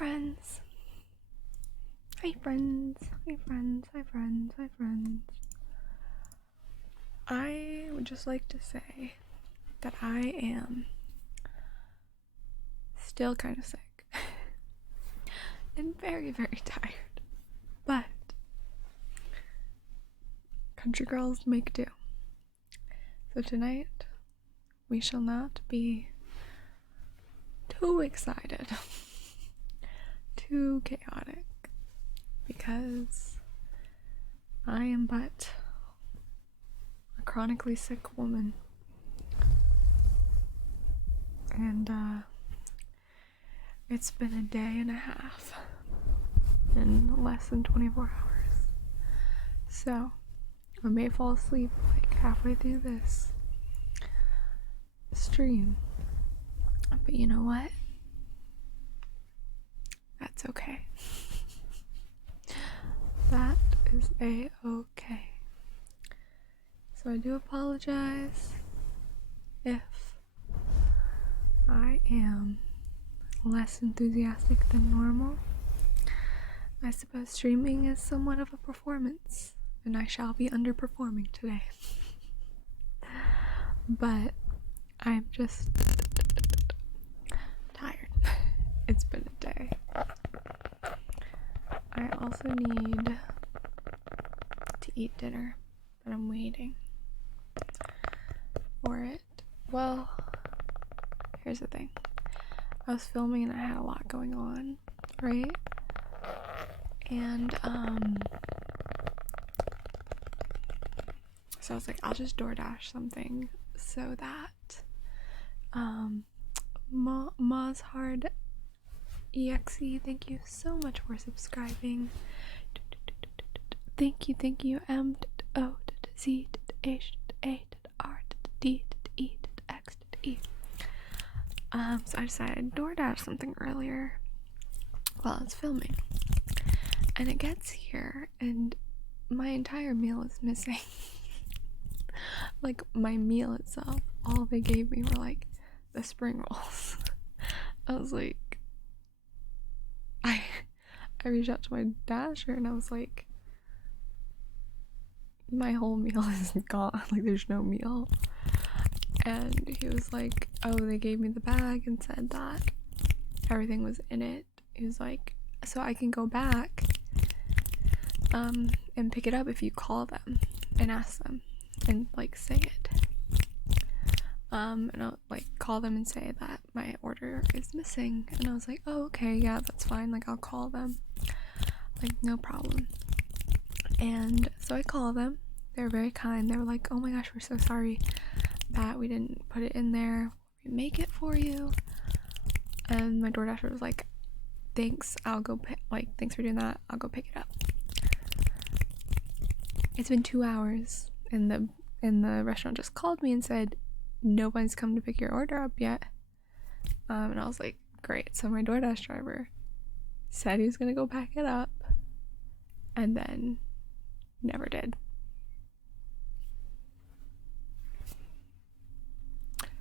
friends. Hi friends. Hi friends. Hi friends. Hi friends. I would just like to say that I am still kind of sick and very, very tired. But country girls make do. So tonight we shall not be too excited, too chaotic, because I am but a chronically sick woman. And it's been a day and a half in less than 24 hours. So I may fall asleep like halfway through this stream. But you know what? That's okay. That is a-okay. So I do apologize if I am less enthusiastic than normal. I suppose streaming is somewhat of a performance, and I shall be underperforming today. But I'm just tired. It's been a day. I also need to eat dinner, but I'm waiting for it. Well, here's the thing. I was filming and I had a lot going on, right? And so I was like, I'll just DoorDash something so that Ma's Hard EXE, thank you so much for subscribing. Thank you. M-O-Z-H-A-R-D-E-X-E. So I decided to DoorDash something earlier while I was filming. And it gets here and my entire meal is missing. Like my meal itself, all they gave me were like the spring rolls. I was like, I reached out to my dasher and I was like, my whole meal is gone, like there's no meal. And he was like, oh, they gave me the bag and said that everything was in it. He was like, so I can go back and pick it up if you call them and ask them and like say it. And I'll like call them and say that my order is missing. And I was like, oh, okay, yeah, that's fine, like I'll call them, like no problem. And so I call them. They were very kind. They were like, oh my gosh, we're so sorry that we didn't put it in there. We make it for you. And my DoorDasher was like, thanks, I'll go thanks for doing that, I'll go pick it up. It's been 2 hours and the restaurant just called me and said nobody's come to pick your order up yet. And I was like, great. So my DoorDash driver said he was gonna go pack it up and then never did.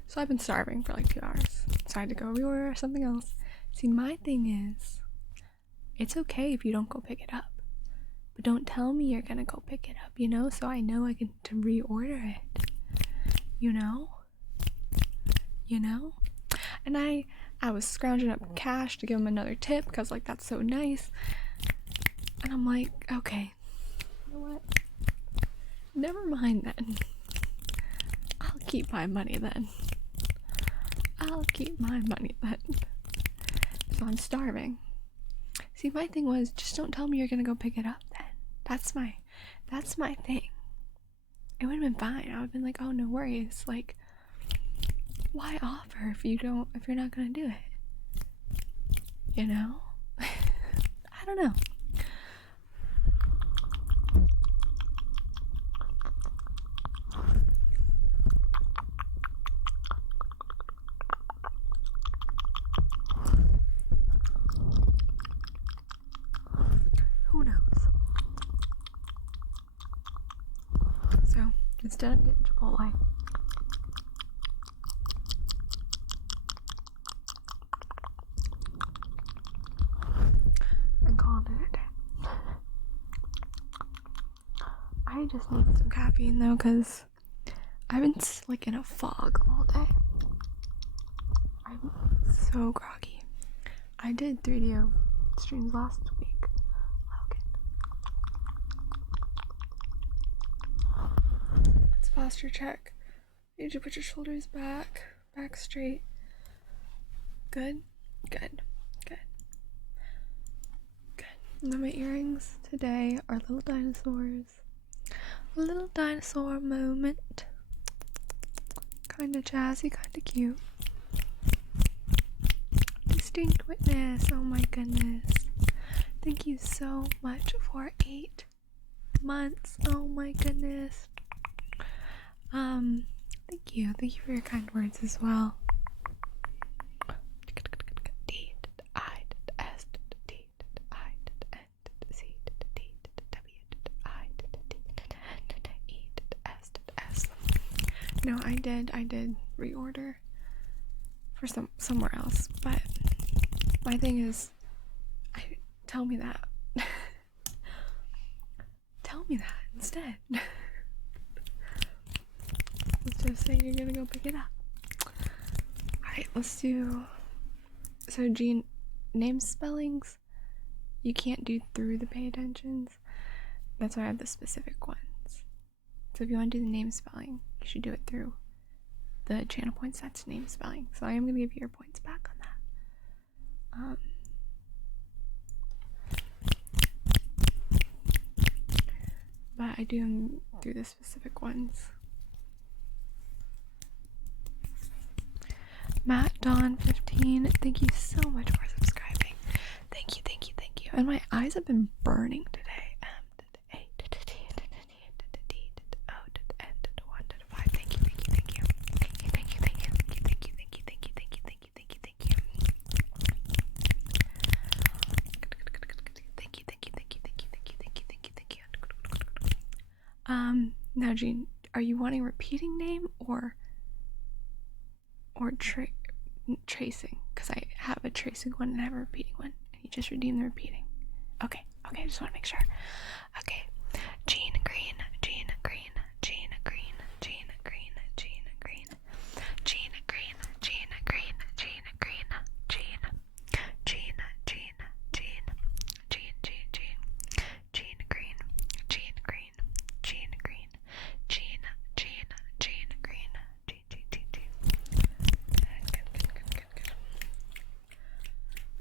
So I've been starving for like 2 hours. So I had to go reorder something else. See, my thing is, it's okay if you don't go pick it up. But don't tell me you're gonna go pick it up, you know? So I know I can to reorder it. You know? And I was scrounging up cash to give him another tip because like that's so nice. And I'm like, okay, you know what? Never mind then. I'll keep my money then. So I'm starving. See, my thing was, just don't tell me you're gonna go pick it up then. That's my thing. It would have been fine. I would have been like, oh, no worries. Like, why offer if you're not gonna do it? You know? I don't know. Who knows? So instead of getting Chipotle, I just need some caffeine though, because I've been like in a fog all day. I'm so groggy. I did 3D streams last week. Logan. Let's posture check. You need to put your shoulders back straight. Good. And then my earrings today are little dinosaurs. A little dinosaur moment. Kinda jazzy, kinda cute. Distinct witness, oh my goodness. Thank you so much for 8 months. Oh my goodness. Thank you for your kind words as well. No, I did reorder for somewhere else, but my thing is, tell me that. Tell me that instead. Let's just say you're gonna go pick it up. Alright, let's do. So, Jean, name spellings you can't do through the pay attentions. That's why I have the specific ones. So, if you want to do the name spelling, you should do it through the channel points. That's name spelling. So, I am gonna give you your points back on that. But I do them through the specific ones. Matt Dawn 15, thank you so much for subscribing. Thank you. And my eyes have been burning today. Thank you. Now Jean, are you wanting repeating name or tracing? Because I have a tracing one and I have a repeating one. And you just redeem the repeating. Okay, I just want to make sure. Okay, Jean Green.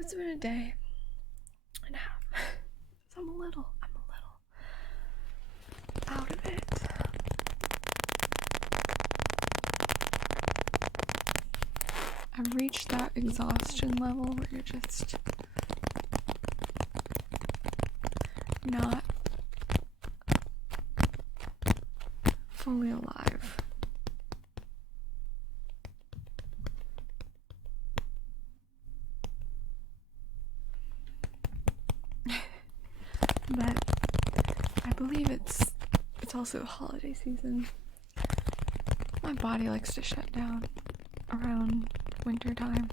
It's been a day and a half. So I'm a little out of it. I've reached that exhaustion level where you're just not fully alive. But I believe it's also holiday season. My body likes to shut down around winter time.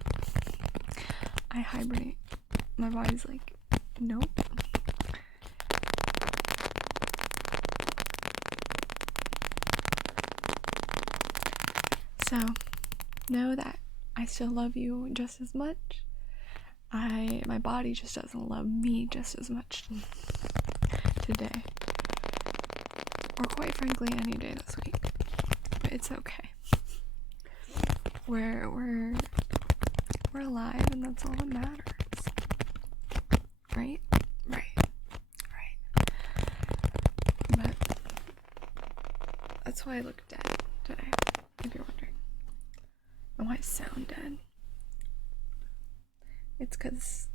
I hibernate. My body's like, nope. So know that I still love you just as much. My body just doesn't love me just as much today, or quite frankly any day this week. But it's okay. We're alive, and that's all that matters. Right. But that's why I look dead today, if you're wondering. And why I sound dead. It's because,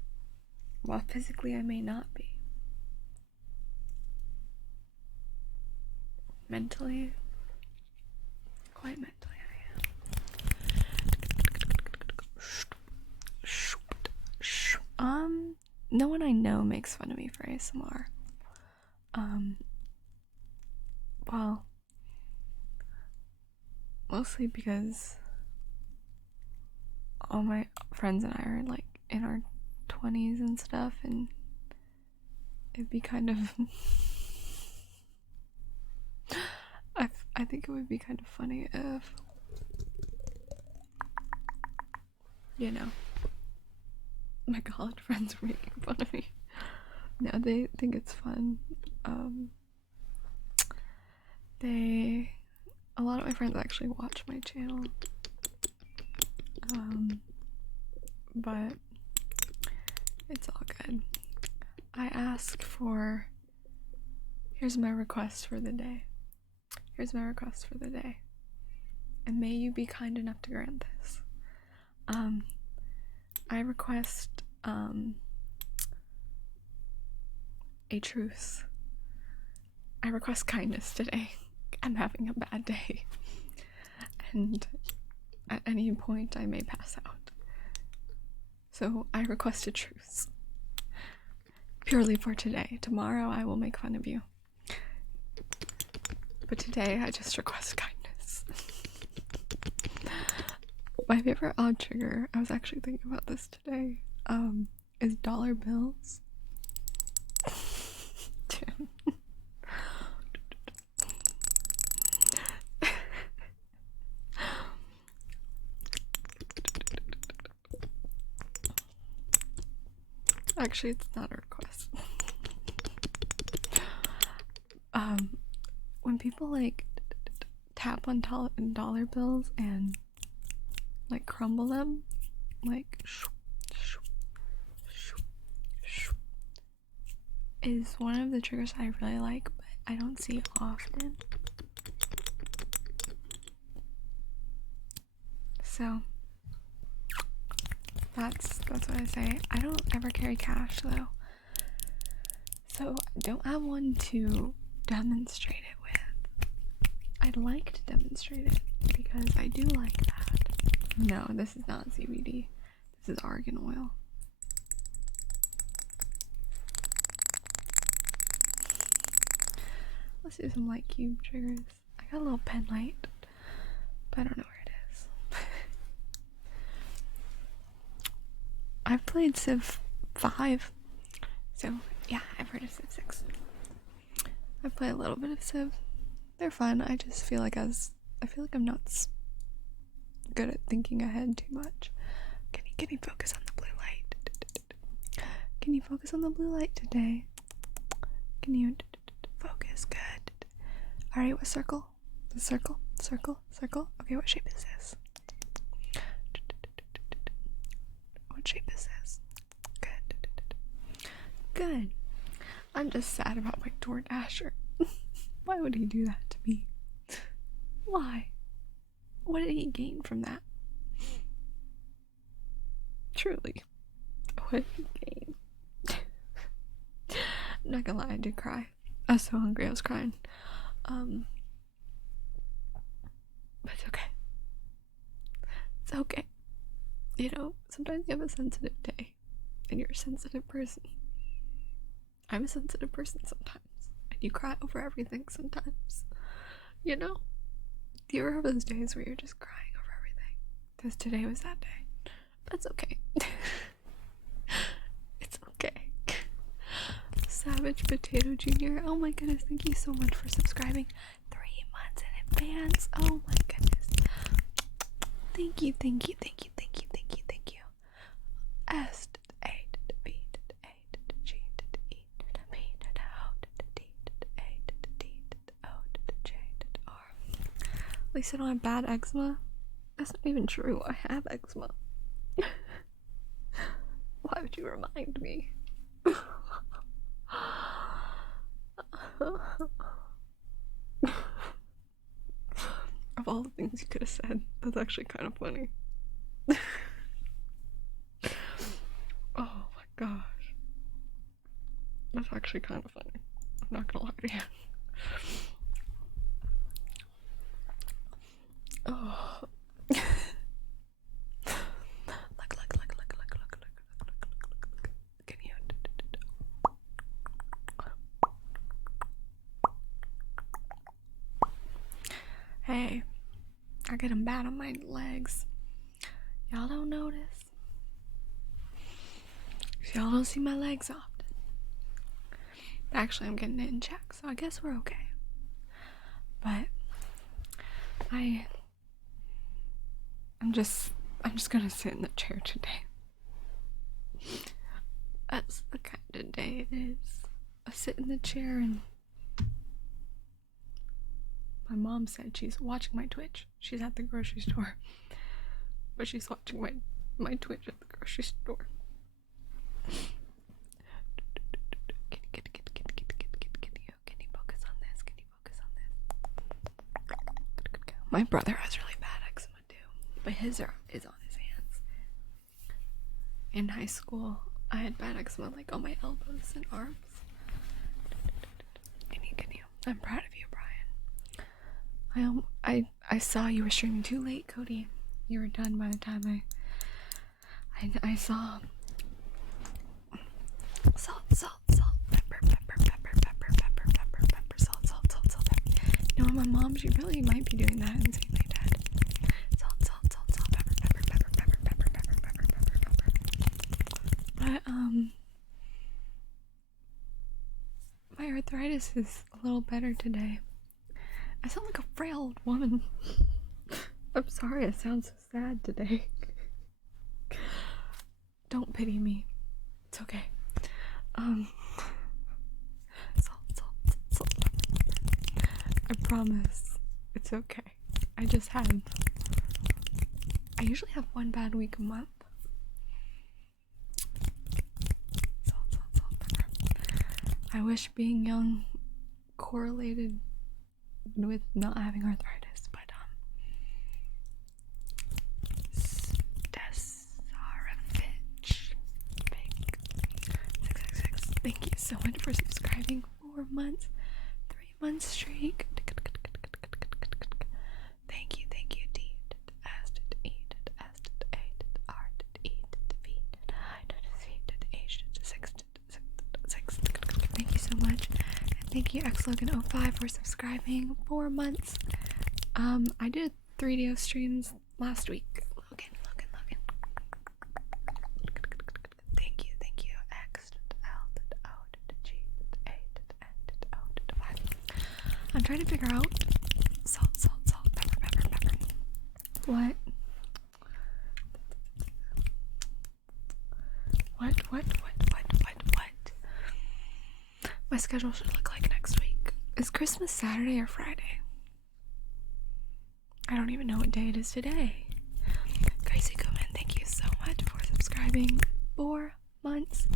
while physically I may not be, mentally, quite mentally I am. No one I know makes fun of me for ASMR. Well, mostly because all my friends and I are like in our 20s and stuff, and it'd be kind of I think it would be kind of funny if, you know, my college friends were making fun of me. No, they think it's fun. A lot of my friends actually watch my channel. But it's all good. I ask for, here's my request for the day. Here's my request for the day. And may you be kind enough to grant this. I request a truce. I request kindness today. I'm having a bad day. And at any point I may pass out. So I request a truce. Purely for today. Tomorrow I will make fun of you. But today I just request kindness. My favorite odd trigger, I was actually thinking about this today, is dollar bills. Actually, it's not a request. When people like tap on dollar bills and like crumble them, like is one of the triggers I really like, but I don't see often. So that's what I say. I don't ever carry cash though, so I don't have one to demonstrate it with. I'd like to demonstrate it because I do like that. No, this is not CBD. This is argan oil. Let's do some light cube triggers. I got a little pen light, but I don't know where it is. I've played Civ 5, so yeah, I've heard of Civ 6. I've played a little bit of Civ. They're fun. I just feel like I'm not good at thinking ahead too much. Can you focus on the blue light? Can you focus on the blue light today? Can you focus? Good. Alright, what circle? The circle. Okay, what shape is this? What shape is this? Good. I'm just sad about my DoorDasher. Why would he do that to me? Why? What did he gain from that? Truly. What did he gain? I'm not gonna lie, I did cry. I was so hungry, I was crying. But it's okay. It's okay. You know, sometimes you have a sensitive day, and you're a sensitive person. I'm a sensitive person sometimes, and you cry over everything sometimes. You know? Do you ever have those days where you're just crying over everything? Because today was that day. That's okay. It's okay. Savage Potato Jr. Oh my goodness, thank you so much for subscribing 3 months in advance. Oh my goodness. Thank you. S to the A to the B to the A to the G to the E to the B to the O to the D to the A to the D to the O to the J to the R. At least I don't have bad eczema. That's not even true. I have eczema. Why would you remind me? Of all the things you could have said, that's actually kind of funny. Oh my gosh. That's actually kind of funny. I'm not gonna lie to you. Oh. Look. Can you? Hey, I get them bad on my legs. Y'all don't notice? Y'all don't see my legs often. Actually, I'm getting it in check, so I guess we're okay. But I'm just gonna sit in the chair today. That's the kind of day it is. I sit in the chair and my mom said she's watching my Twitch. She's at the grocery store. But she's watching my Twitch at the grocery store. Can you focus on this? Can you focus on this? My brother has really bad eczema too. But his is on his hands. In high school, I had bad eczema like on my elbows and arms. Can you? I'm proud of you, Brian. I saw you were streaming too late, Cody. You were done by the time I saw. Salt, pepper, salt, pepper. You know, my mom, she really might be doing that and saying like that. Salt, pepper. But my arthritis is a little better today. I sound like a frail old woman. I'm sorry I sound so sad today. Don't pity me. It's okay. Salt. I promise. It's okay. I usually have one bad week a month. Salt, pepper. I wish being young correlated with not having arthritis, but thank you so much for subscribing. 4 months, 3 months streak. Thank you. D S E S A R E V I H 6. Thank you so much. And thank you XLogan05 for subscribing. 4 months. I did 3 streams last week. Logan. Thank you. X L O G A N O 5. I'm trying to figure out salt, pepper. What? My schedule should look like next week. Is Christmas Saturday or Friday? I don't even know what day it is today. Crazy Goodman, thank you so much for subscribing. 4 months.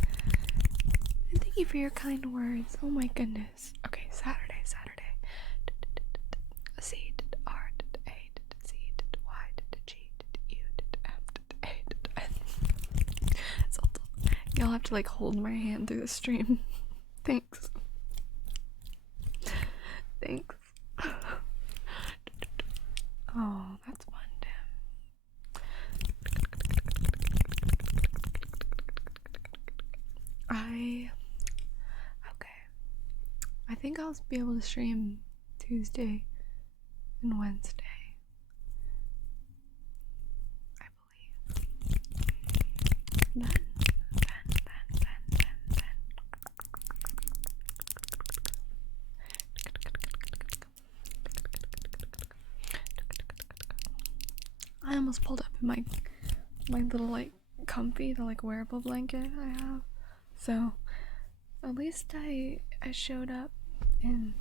And thank you for your kind words. Oh my goodness. Okay, Saturday. C R A C Y G U M A N. Y'all have to like hold my hand through the stream. Thanks. Oh, that's fun, Tim. I think I'll be able to stream Tuesday and Wednesday. I believe. Then. I almost pulled up in my little like comfy, the like wearable blanket I have. So at least I showed up in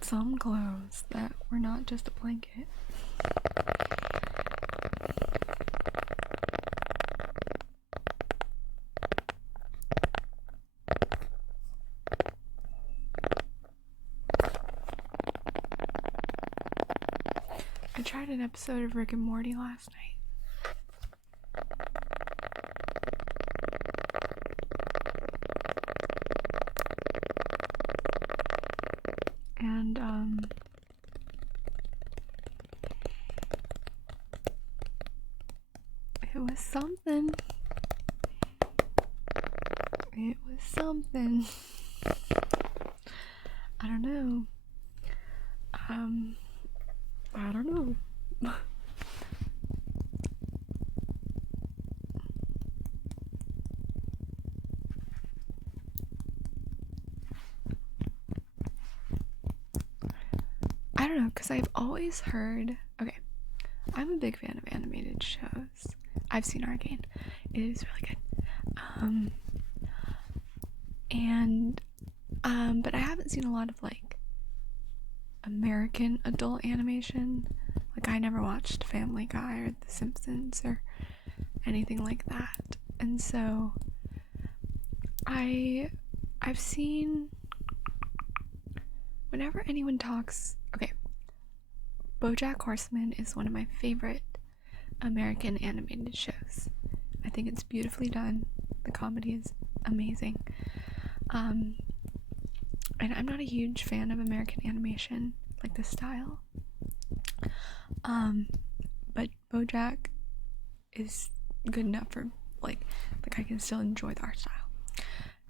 some clothes that were not just a blanket. I tried an episode of Rick and Morty last night. And it was something. I don't know. I don't know. I don't know, because I've always heard, okay, I'm a big fan of animated shows. I've seen Arcane. It is really good. But I haven't seen a lot of like American adult animation. Like I never watched Family Guy or The Simpsons or anything like that. And so I've seen, whenever anyone talks, okay, BoJack Horseman is one of my favorite American animated shows. I think it's beautifully done. The comedy is amazing. And I'm not a huge fan of American animation, like the style. But BoJack is good enough for like I can still enjoy the art style.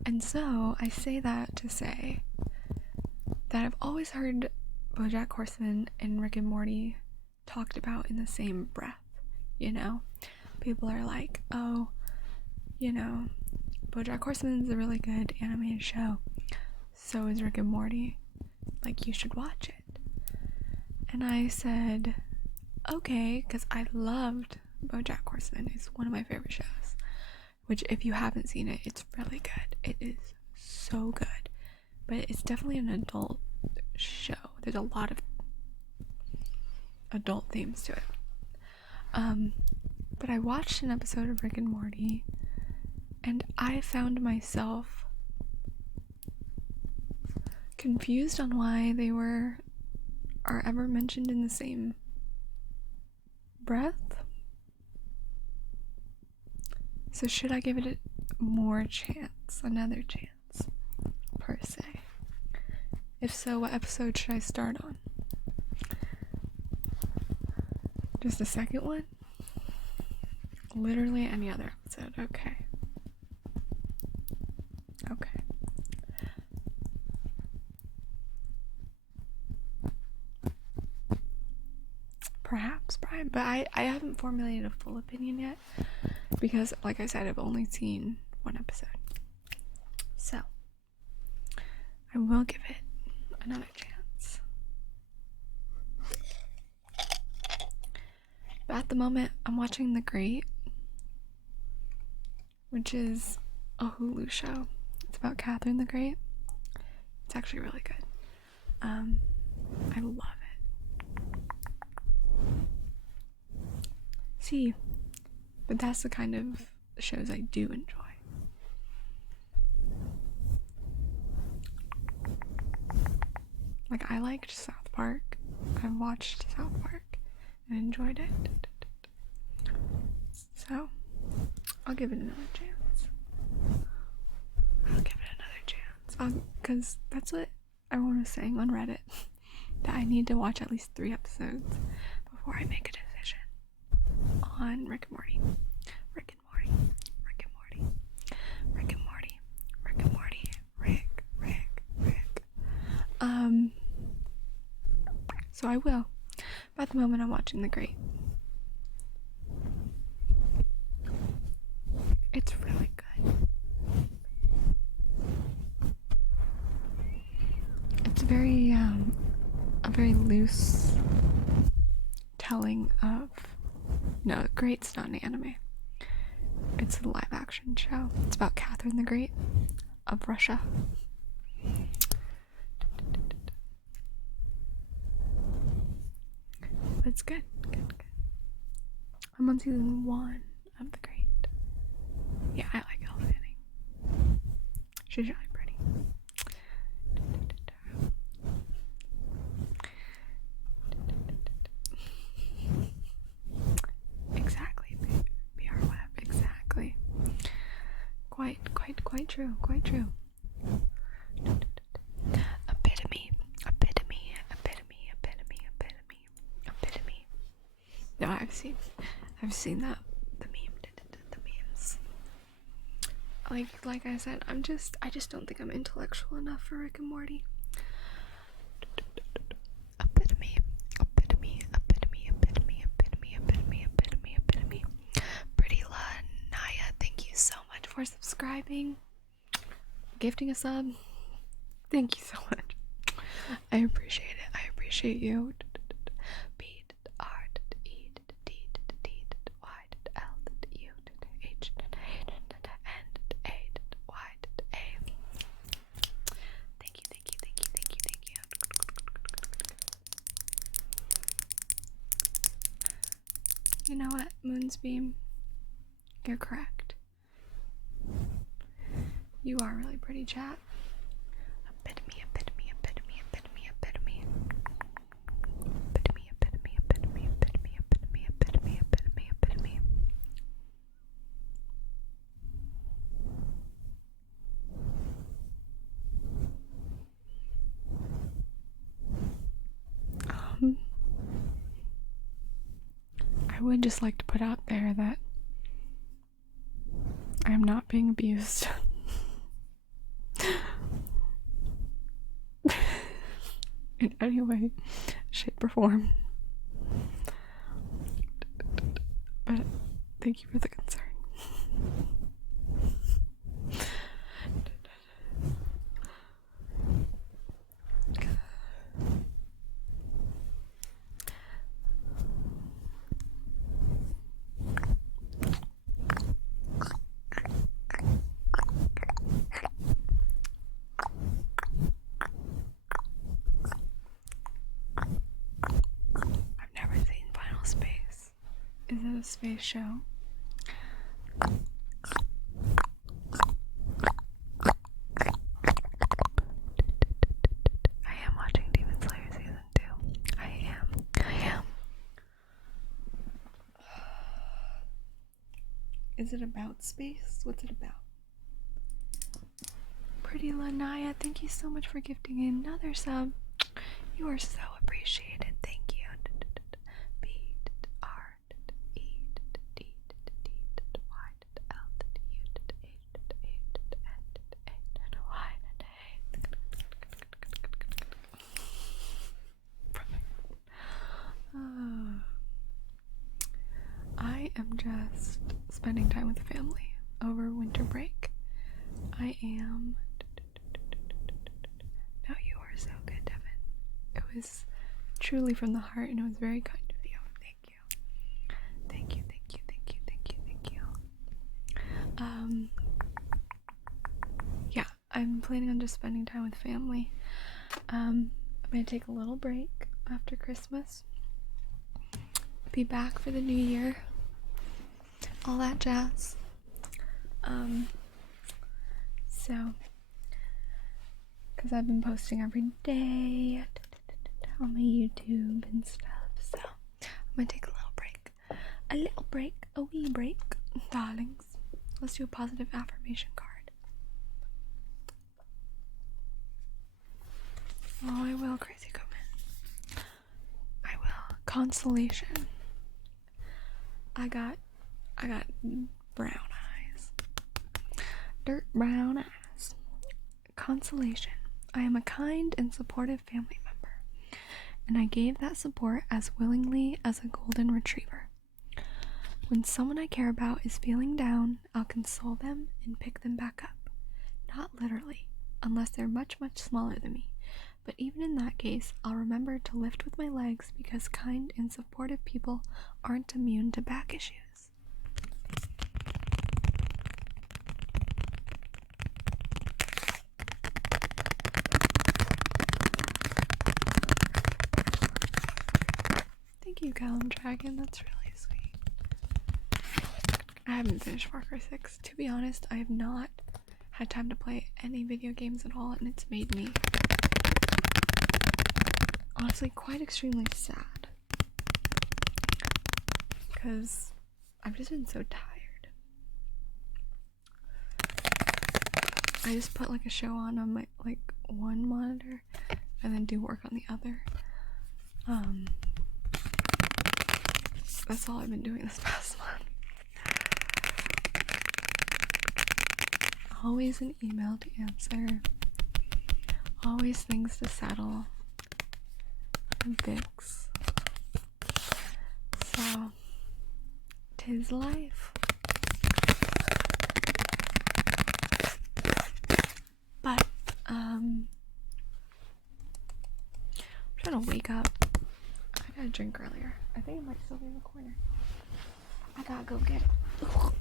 And so I say that to say that I've always heard BoJack Horseman and Rick and Morty talked about in the same breath, you know? People are like, oh, you know, BoJack Horseman's a really good animated show. So is Rick and Morty. Like, you should watch it. And I said, okay, because I loved BoJack Horseman. It's one of my favorite shows. Which, if you haven't seen it, it's really good. It is so good. But it's definitely an adult show. There's a lot of adult themes to it. But I watched an episode of Rick and Morty, and I found myself confused on why they are ever mentioned in the same breath. So should I give it another chance, per se? If so, what episode should I start on? Just the second one? Literally any other episode. Okay. Perhaps, Brian, but I haven't formulated a full opinion yet because, like I said, I've only seen one episode. So, I will give it another chance. But at the moment, I'm watching The Great, which is a Hulu show. It's about Catherine the Great. It's actually really good. I love it. See, but that's the kind of shows I do enjoy. Like, I liked South Park. I watched South Park and enjoyed it. So, I'll give it another chance. Because that's what everyone was saying on Reddit. That I need to watch at least 3 episodes before I make a decision on Rick and Morty. So I will. But at the moment I'm watching The Great. It's really good. It's very a very loose telling of, no, Great's not an anime. It's a live action show. It's about Catherine the Great of Russia. But it's good. I'm on season 1 of The Great. Yeah, I like Elle Fanning. She's really pretty. Exactly, BR Web, exactly. Quite true. No, I've seen that, the memes. Like I said, I just don't think I'm intellectual enough for Rick and Morty. Epitome. Pretty Naya, thank you so much for subscribing, gifting a sub. Thank you so much. I appreciate it. appreciate you. B R E D D Y L U H N A Y A. Thank you, thank you, thank you, thank you, thank you. You know what, Moonsbeam? You're correct. You are really pretty, chat. Epitome, epitome, epitome, epitome, epitome. Epitome, epitome, epitome, epitome, epitome, epitome, epitome, epitome. I would just like to put out there that I am not being abused. In any way, shape, or form. But thank you for the concern. Is it a space show? I am watching Demon Slayer season 2. I am. Is it about space? What's it about? Pretty Lanaya, thank you so much for gifting another sub. You are so appreciated. Thank you. I am just spending time with the family over winter break. I am. No, you are so good, Devin. It was truly from the heart, and it was very kind of you. Thank you. Thank you, thank you, thank you, thank you, thank you. Yeah, I'm planning on just spending time with family. I'm gonna take a little break after Christmas. Be back for the new year. All that jazz. So, because I've been posting every day on my YouTube and stuff, so I'm gonna take a wee break, darlings. Let's do a positive affirmation card. Oh, I will, Crazy Coman. I will. Consolation. I got brown eyes. Dirt brown eyes. Consolation. I am a kind and supportive family member, and I gave that support as willingly as a golden retriever. When someone I care about is feeling down, I'll console them and pick them back up. Not literally, unless they're much, much smaller than me. But even in that case, I'll remember to lift with my legs because kind and supportive people aren't immune to back issues. Thank you, Callum Dragon. That's really sweet. I haven't finished Far Cry 6. To be honest, I have not had time to play any video games at all, and it's made me honestly quite extremely sad. Because I've just been so tired. I just put like a show on my like one monitor and then do work on the other. That's all I've been doing this past month. Always an email to answer. Always things to settle and fix. So, 'tis life. But, I'm trying to wake up drink earlier. I think it might still be in the corner. I gotta go get it. Ugh.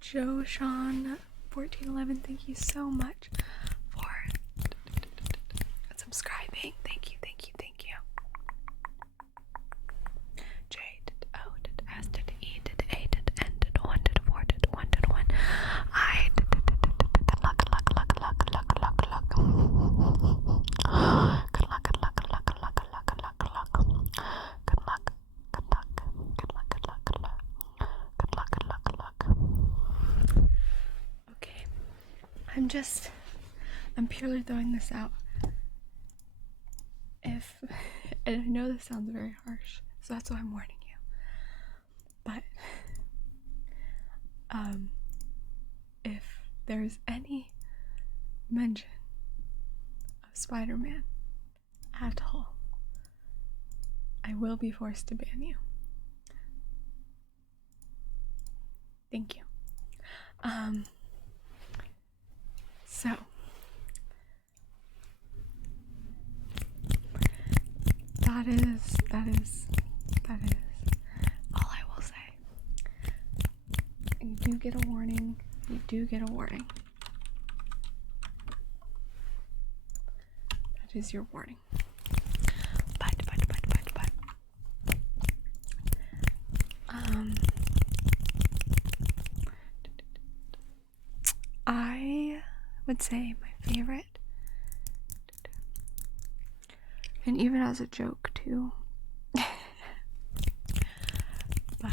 Joe Sean 1411, thank you so much for subscribing. Thank you. J did O did S did E did A did N did 1 did 4 did 1 did 1 I did luck. Okay, I'm purely throwing this out. And I know this sounds very harsh, so that's why I'm warning you. But if there's any mention of Spider-Man at all, I will be forced to ban you. Thank you. So that is all I will say. You do get a warning. That is your warning. But I would say my favorite, and even as a joke too, but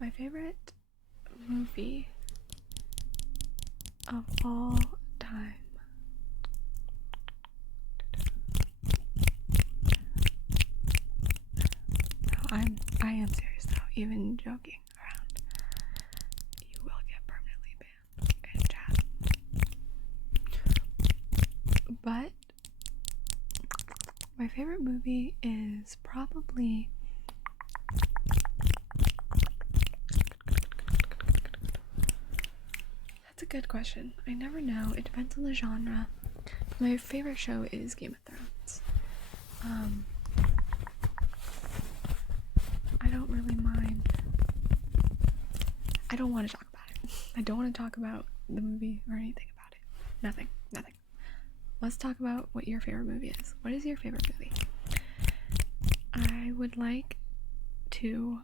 my favorite movie of all time I am serious though, even joking around, you will get permanently banned in chat. But my favorite movie is probably that's a good question. I never know. It depends on the genre. My favorite show is Game of Thrones. I don't really mind. I don't want to talk about it. I don't want to talk about the movie or anything about it. Nothing. Let's talk about what your favorite movie is. What is your favorite movie? I would like to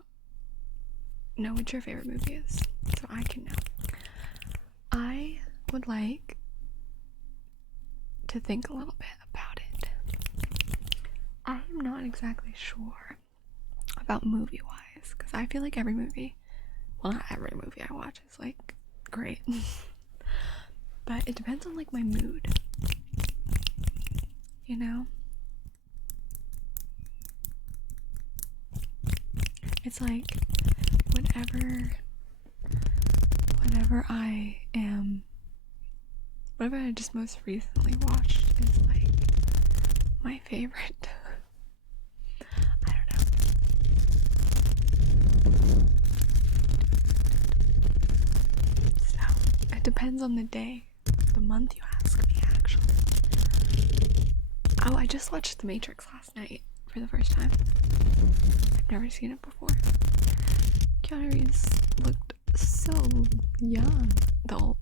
know what your favorite movie is, so I can know. I would like to think a little bit about it. I am not exactly sure about movie-wise, because I feel like every movie, well, not every movie I watch is, like, great. But it depends on, like, my mood. You know? It's like, whatever I just most recently watched is, like, my favorite. I don't know. So, it depends on the day, the month you ask me, actually. Oh, I just watched The Matrix last night for the first time. I've never seen it before. Keanu Reeves looked so young. The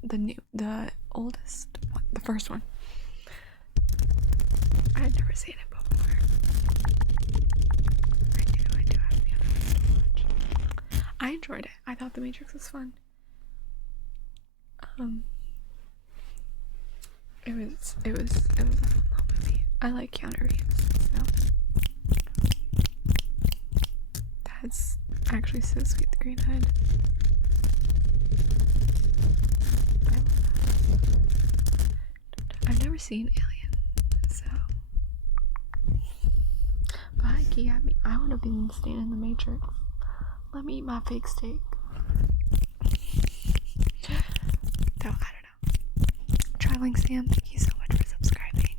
oldest one, the first one. I had never seen it before. I do have the other ones to watch. I enjoyed it. I thought The Matrix was fun. It was a fun little movie. I like Keanu Reeves, so that's actually so sweet, the green hood. I love that. I've never seen Alien, so but I want to be staying in the Matrix. Let me eat my fake steak. So, I don't know. Traveling Sam, thank you so much for subscribing.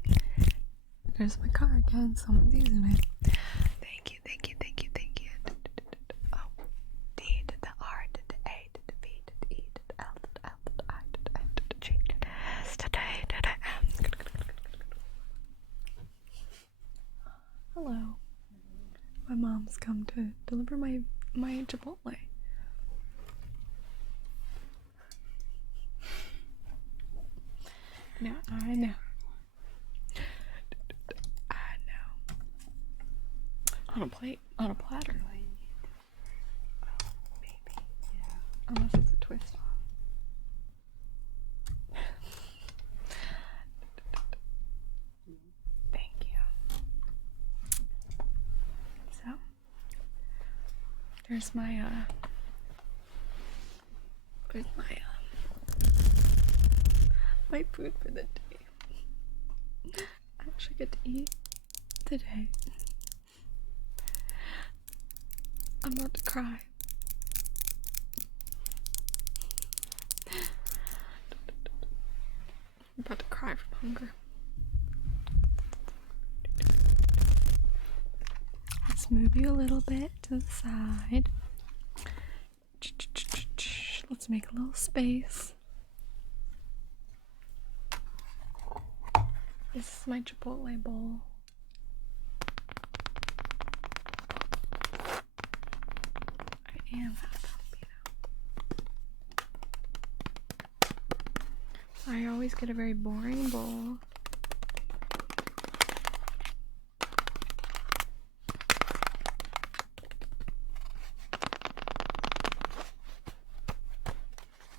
There's my car again. Someone's using it. Thank you. Oh, D to the R to the A to the B to the E to the L to the L to the I to the N to the G to the S to the A to the M. Hello. My mom's come to deliver my Chipotle. No, I know. On a plate, on a platter. Oh, maybe. Yeah. Unless it's a twist off. Thank you. So, there's my my food for the day. I actually get to eat today. I'm about to cry. I'm about to cry from hunger. Let's move you a little bit to the side. Let's make a little space. This is my Chipotle bowl. I am I always get a very boring bowl.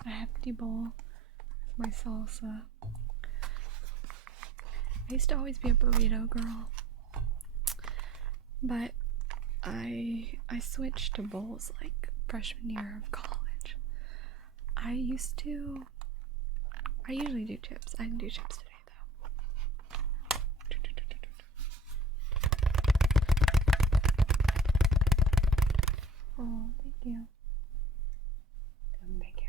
A hefty bowl with my salsa. I used to always be a burrito girl, but I switched to bowls like freshman year of college. I usually do chips. I didn't do chips today though. Oh, thank you. Thank you.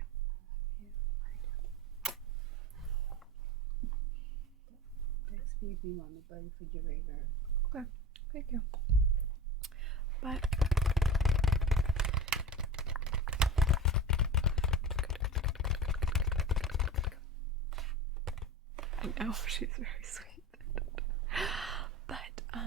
Excuse me on the refrigerator. Okay, thank you. But I know she's very sweet. But I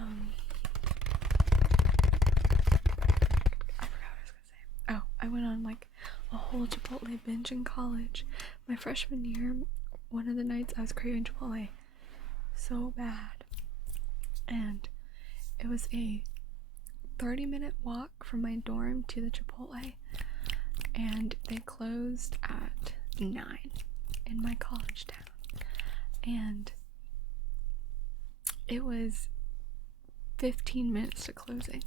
forgot what I was gonna say. Oh, I went on like a whole Chipotle binge in college. My freshman year, one of the nights I was craving Chipotle so bad, and it was a 30-minute walk from my dorm to the Chipotle, and they closed at 9 in my college town, and it was 15 minutes to closing.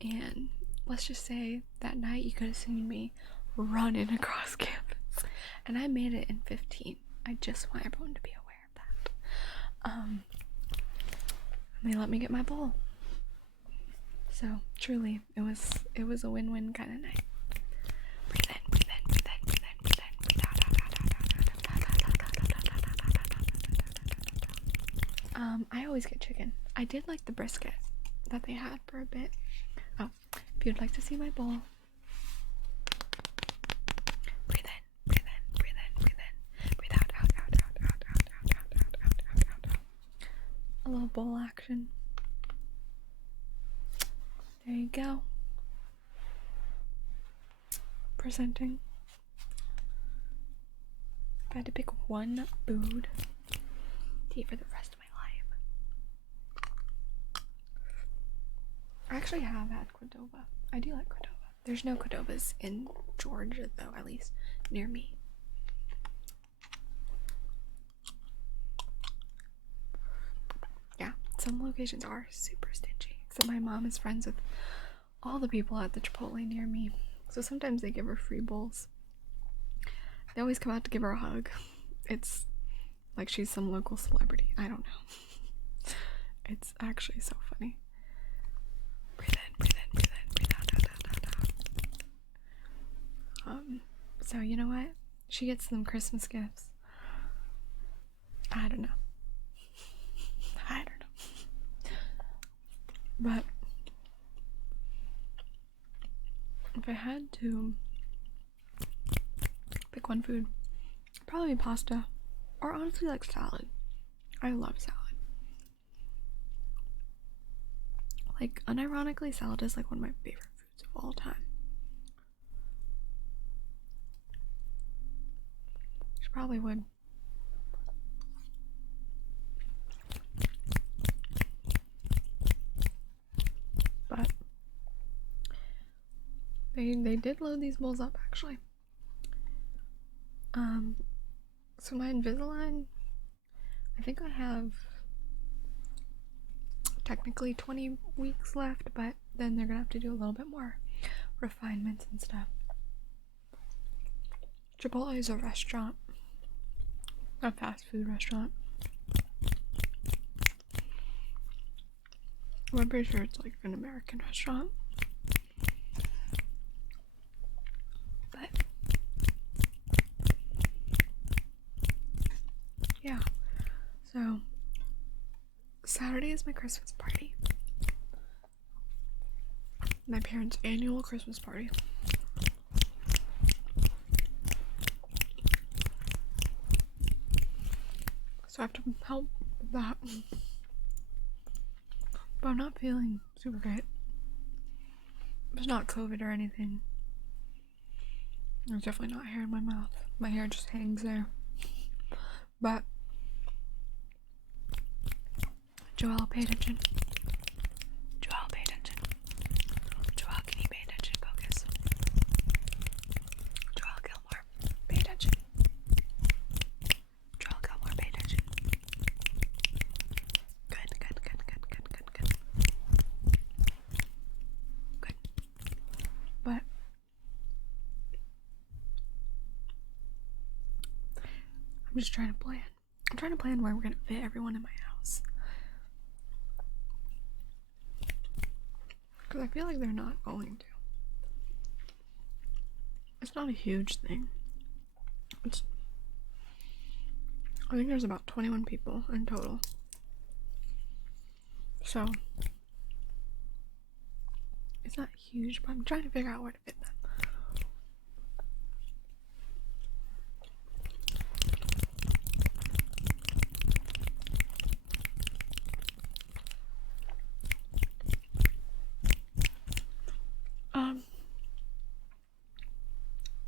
And let's just say that night you could have seen me running across campus, and I made it in 15. I just want everyone to be aware of that. They let me get my bowl. So truly, it was a win-win kind of night. Breathe in, breathe in, breathe in, breathe in, breathe in, breathe out, I always get chicken. I did like the brisket that they had for a bit. Oh, if you'd like to see my bowl, breathe in, breathe in, breathe in, breathe in, breathe out, out, out, out, out, out, out, out, out, out, out, out. A little bowl action. There you go. Presenting. If I had to pick one food to eat for the rest of my life, I actually have had Cordova. I do like Cordova. There's no Cordovas in Georgia though, at least near me. Yeah, some locations are super stingy. Except my mom is friends with all the people at the Chipotle near me. So sometimes they give her free bowls. They always come out to give her a hug. It's like she's some local celebrity. I don't know. It's actually so funny. Breathe in, breathe in, breathe in, breathe out, out, out, out, out. So you know what? She gets them Christmas gifts. I don't know. But if I had to pick one food, probably pasta. Or honestly, like salad. I love salad. Like, unironically, salad is like one of my favorite foods of all time. She probably would. But they did load these bowls up actually. So my Invisalign, I think I have technically 20 weeks left, but then they're gonna have to do a little bit more refinements and stuff. Chipotle is a restaurant, a fast food restaurant. I'm pretty sure it's like an American restaurant. But yeah, so Saturday is my Christmas party. My parents' annual Christmas party. So I have to help with that. But I'm not feeling super great. It's not COVID or anything. There's definitely not hair in my mouth. My hair just hangs there. But Joelle, pay attention. Joelle, pay attention. Joelle, can you pay attention? Focus. Joelle Gilmore, pay attention. Joelle Gilmore, pay attention. Good. But I'm just trying to plan. I'm trying to plan where we're gonna fit everyone in my house. Because I feel like they're not going to. It's not a huge thing. I think there's about 21 people in total. So it's not huge, but I'm trying to figure out where to fit them.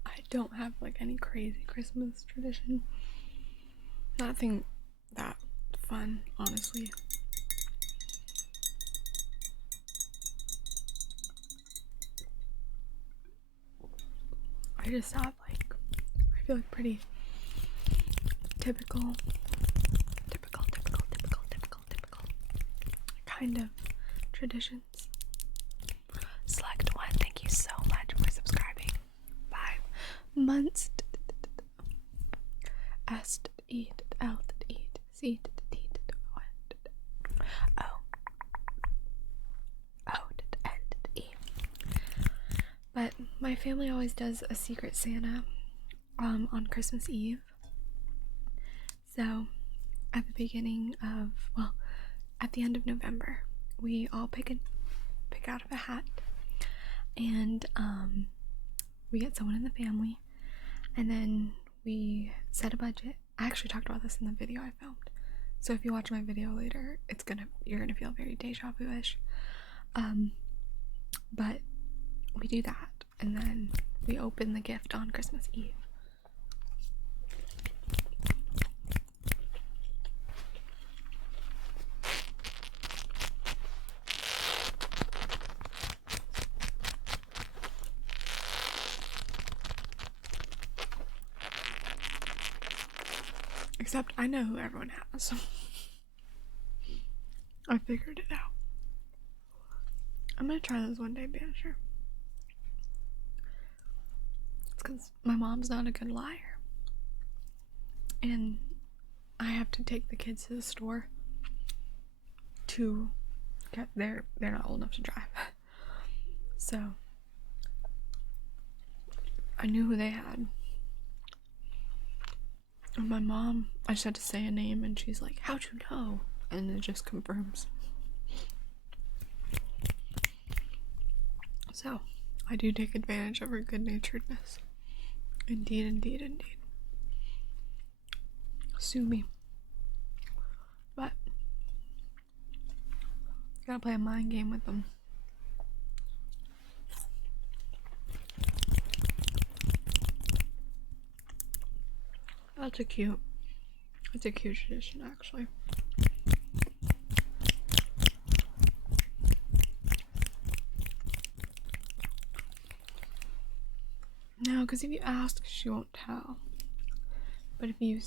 I don't have like any crazy Christmas tradition. Nothing that fun, honestly. I just have like, I feel like pretty typical kind of traditions. Select one, thank you so much for subscribing. 5 months. S E L E C O N E. But my family always does a secret Santa on Christmas Eve. So at the beginning of, well, at the end of November, we all pick out of a hat, and we get someone in the family, and then we set a budget. I actually talked about this in the video I filmed, so if you watch my video later, you're gonna feel very deja vu-ish. But we do that, and then we open the gift on Christmas Eve. Except I know who everyone has. I figured it out. I'm gonna try this one day, Banisher. It's because my mom's not a good liar. And I have to take the kids to the store to get they're not old enough to drive. So I knew who they had. And my mom, I just had to say a name and she's like, how'd you know? And it just confirms. So, I do take advantage of her good-naturedness. Indeed, indeed, indeed. Sue me. But, gotta play a mind game with them. That's a cute tradition, actually. No, because if you ask, she won't tell. But if you...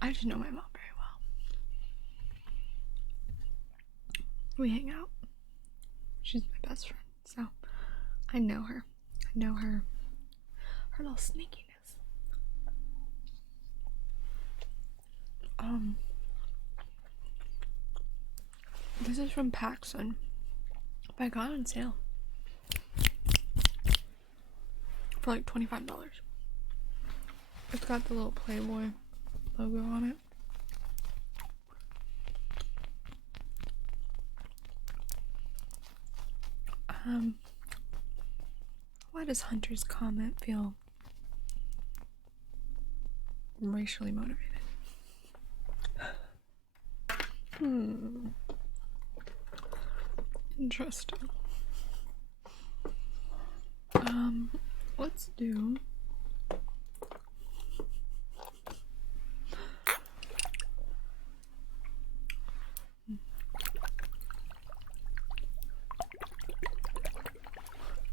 I just know my mom very well. We hang out. She's my best friend, so I know her. I know her little sneakiness. This is from Paxson, but I got it on sale for like $25. It's got the little Playboy logo on it. Why does Hunter's comment feel racially motivated? Interesting. Let's do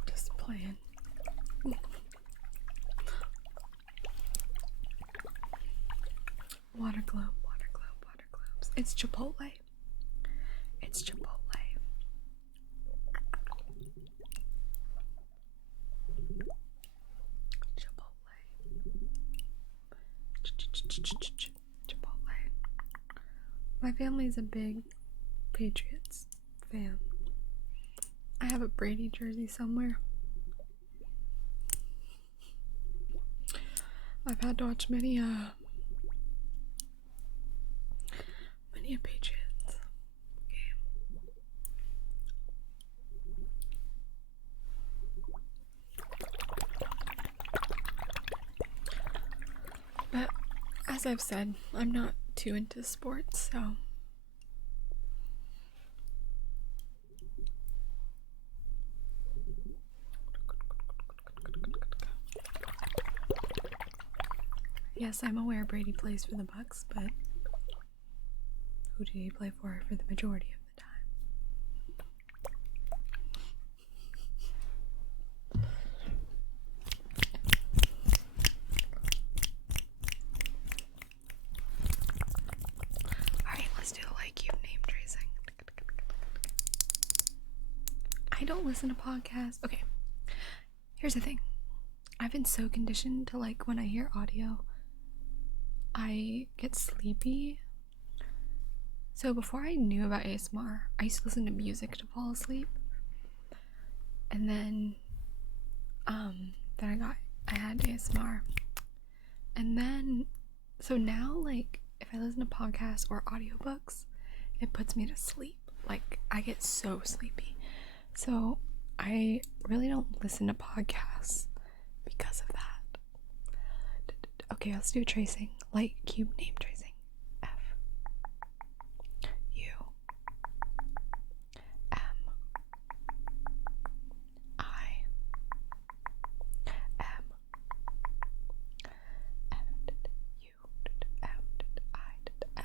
just playing. Water globe, water globe, water globes. It's Chipotle. It's Chipotle. Chipotle. My family's a big Patriots fan. I have a Brady jersey somewhere. I've had to watch many a Patriots game. But as I've said, I'm not too into sports, so yes, I'm aware Brady plays for the Bucks, but who did he play for the majority of the time? Alright, let's do like cube name tracing. I don't listen to podcasts. Okay, here's the thing. I've been so conditioned to like when I hear audio, I get sleepy. So before I knew about ASMR, I used to listen to music to fall asleep. And then I had ASMR. And then so now like if I listen to podcasts or audiobooks, it puts me to sleep. Like I get so sleepy. So I really don't listen to podcasts because of that. Okay, let's do tracing. Like cube name tracing. F U M I M F U M I M.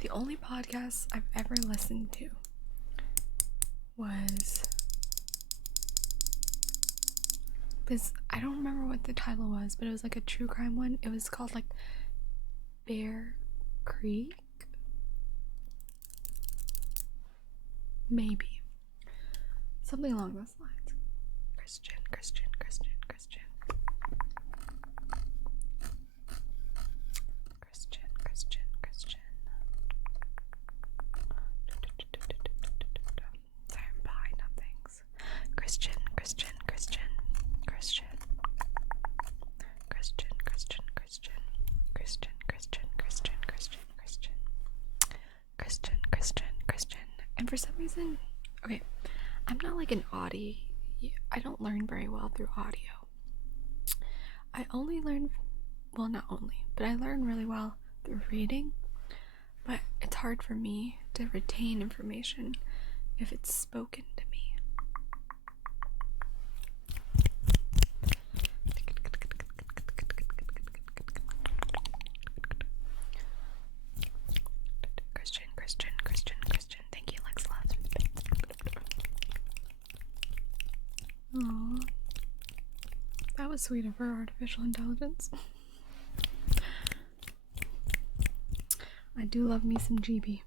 The only podcast I've ever listened to was this. I don't remember what the title was, but it was like a true crime one. It was called like Bear Creek, maybe something along those lines. Christian. Sorry, I'm behind on things. Christian. And for some reason, okay, I'm not like an audio. I don't learn very well through audio. I only learn, well, not only, but I learn really well through reading. But it's hard for me to retain information if it's spoken to me. Christian. Thank you, Lex Loves. Aww. That was sweet of her, artificial intelligence. I do love me some GB.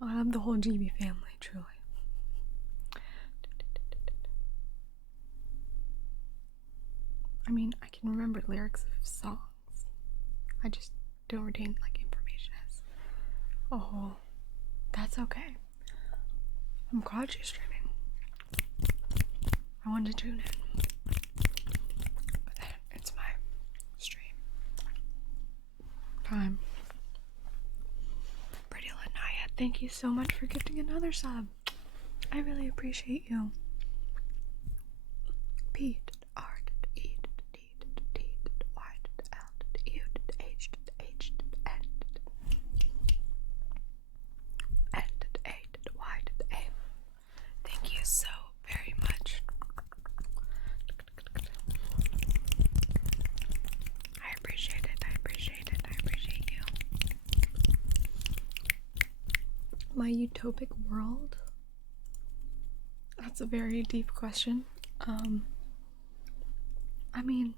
I love the whole GB family, truly. I mean, I can remember lyrics of songs. I just don't retain like information as a whole. That's okay. I'm glad she's streaming. I wanted to tune in. But then it's my stream time. Pretty Lanaya, thank you so much for gifting another sub. I really appreciate you. Pete. Thank you so very much. I appreciate it. I appreciate you. My utopic world? That's a very deep question. I mean,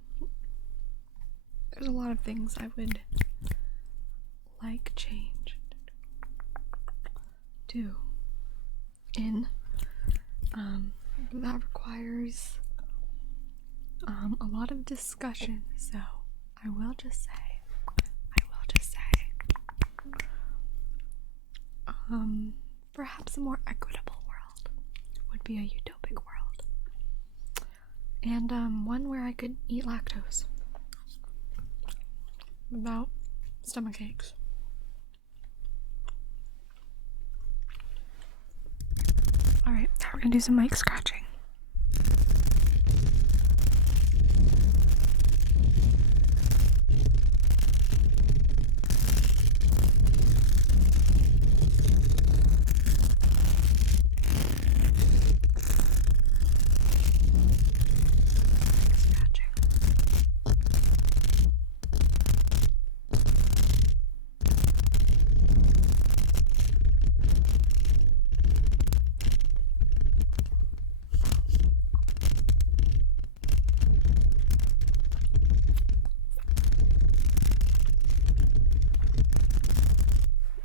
there's a lot of things I would like change to in that requires a lot of discussion, so I will just say perhaps a more equitable world would be a utopic world, and one where I could eat lactose without stomach aches. Alright, now we're gonna do some mic scratching.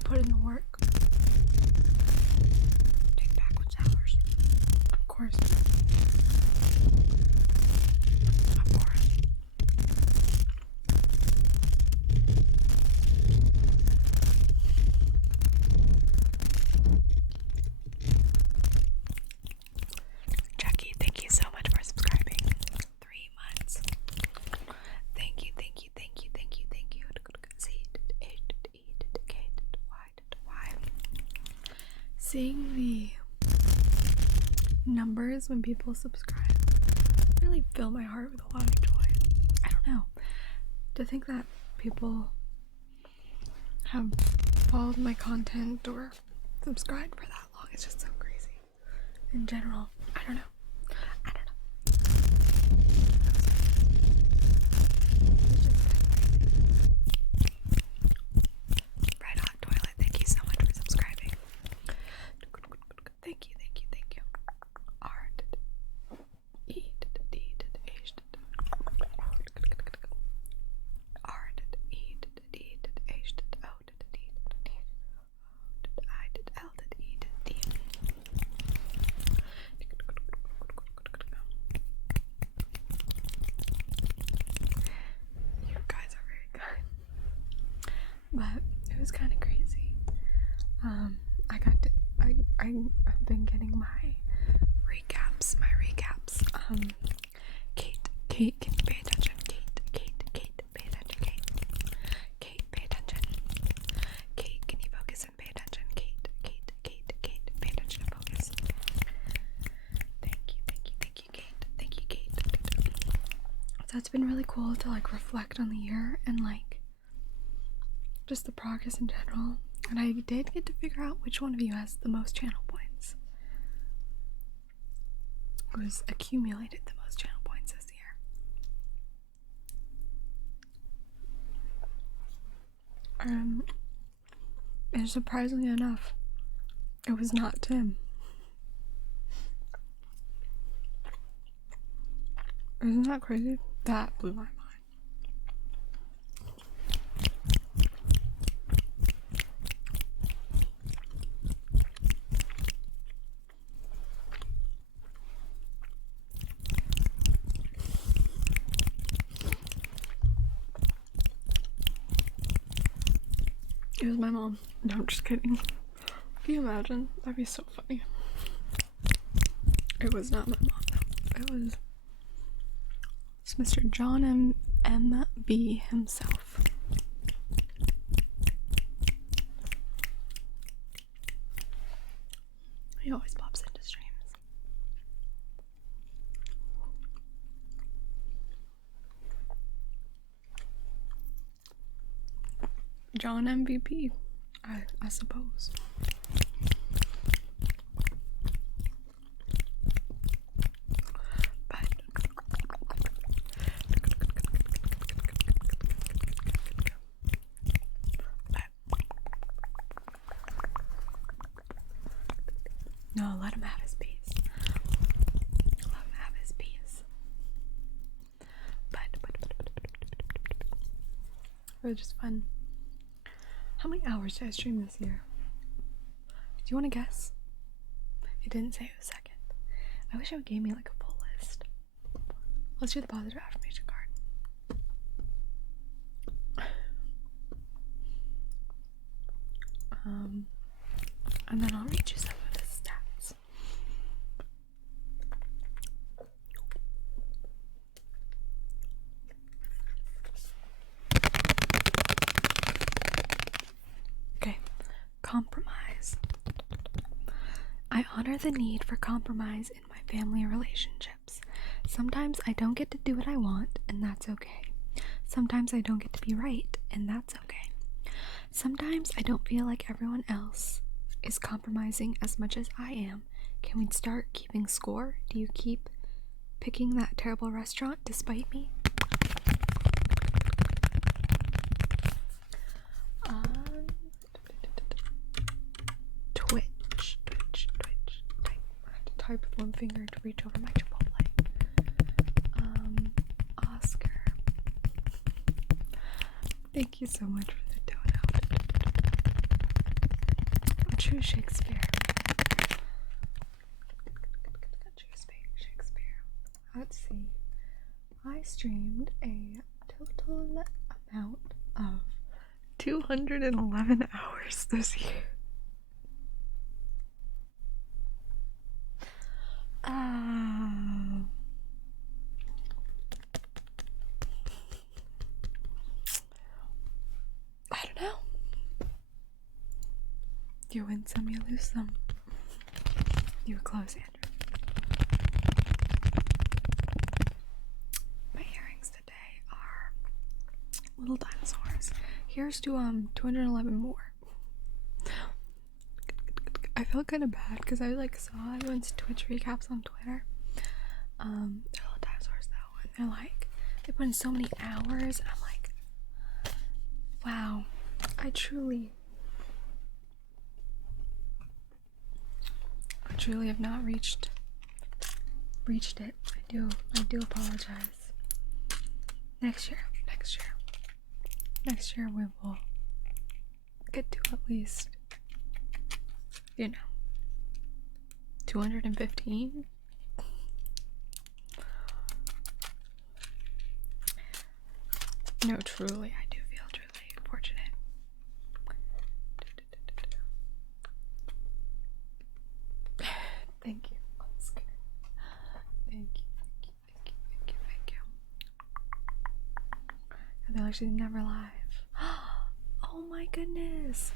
Put in the work. Take backwards hours. Of course. Jackie, thank you so much for subscribing. 3 months. Thank you. Seeing the numbers when people subscribe really fill my heart with a lot of joy. I don't know. To think that people have followed my content or subscribed for that long is just so crazy. In general, I don't know. It's just so crazy. Red Hot Toilet, thank you so much for subscribing. Thank you. Art. Eat. Art. Eat. You guys are very kind. But it was kind of crazy. I've been getting my recaps. Kate, can you pay attention? Kate, pay attention, Kate, pay attention. Kate, can you focus and pay attention? Kate, it's been really cool to like reflect on the year and like just the progress in general. And I did get to figure out which one of you has the most channel points. Who's accumulated the most channel points this year. And surprisingly enough, it was not Tim. Isn't that crazy? That blew my mind. It was my mom. No, I'm just kidding. Can you imagine? That'd be so funny. It was not my mom, though. It was Mr. John M.B. himself. He always pops into streams. John MVP, I suppose. But no, let him have his peace. Let him have his peace. But it was just fun. How many hours did I stream this year? Do you want to guess? It didn't say it was second. I wish it would give me like a full list. Let's do the positive affirmation card. And then I'll read you some of the stats. Okay, compromise. I honor the need for compromise in my family relationships. Sometimes I don't get to do what I want, and that's okay. Sometimes I don't get to be right, and that's okay. Sometimes I don't feel like everyone else is compromising as much as I am. Can we start keeping score? Do you keep picking that terrible restaurant despite me? Twitch. I have to type with one finger to reach over my Chipotle. Oscar. Thank you so much for the donut. True Shakespeare. Let's see. I streamed a total amount of 211 hours this year. I don't know. You win some, you lose some. You were close, Andrew. My earrings today are little dinosaurs. Here's to 211 more. I felt kind of bad because I like saw everyone's Twitch recaps on Twitter. They're little dinosaurs though, and they're like they put in so many hours, and I'm like, wow, I truly have not reached it. I do apologize. Next year we will get to at least, 215. No, truly, I do feel truly fortunate. Thank you, Oscar. Thank you. And they're actually never live. Oh my goodness.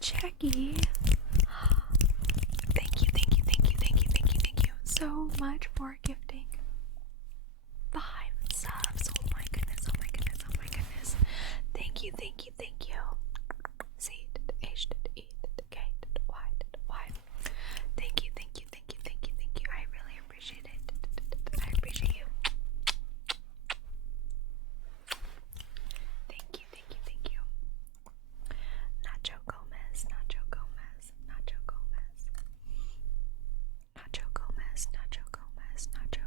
Jackie. Thank you. much for gifting 5 subs. Oh my goodness, oh my goodness, oh my goodness. Thank you, thank you, thank you. C, H, E, K, Y, Y. Thank you, thank you, thank you, thank you, thank you. I really appreciate it. I appreciate you. Thank you, thank you, thank you. Nacho Gomez, Nacho Gomez, Nacho Gomez. Nacho Gomez, Nacho Gomez, Nacho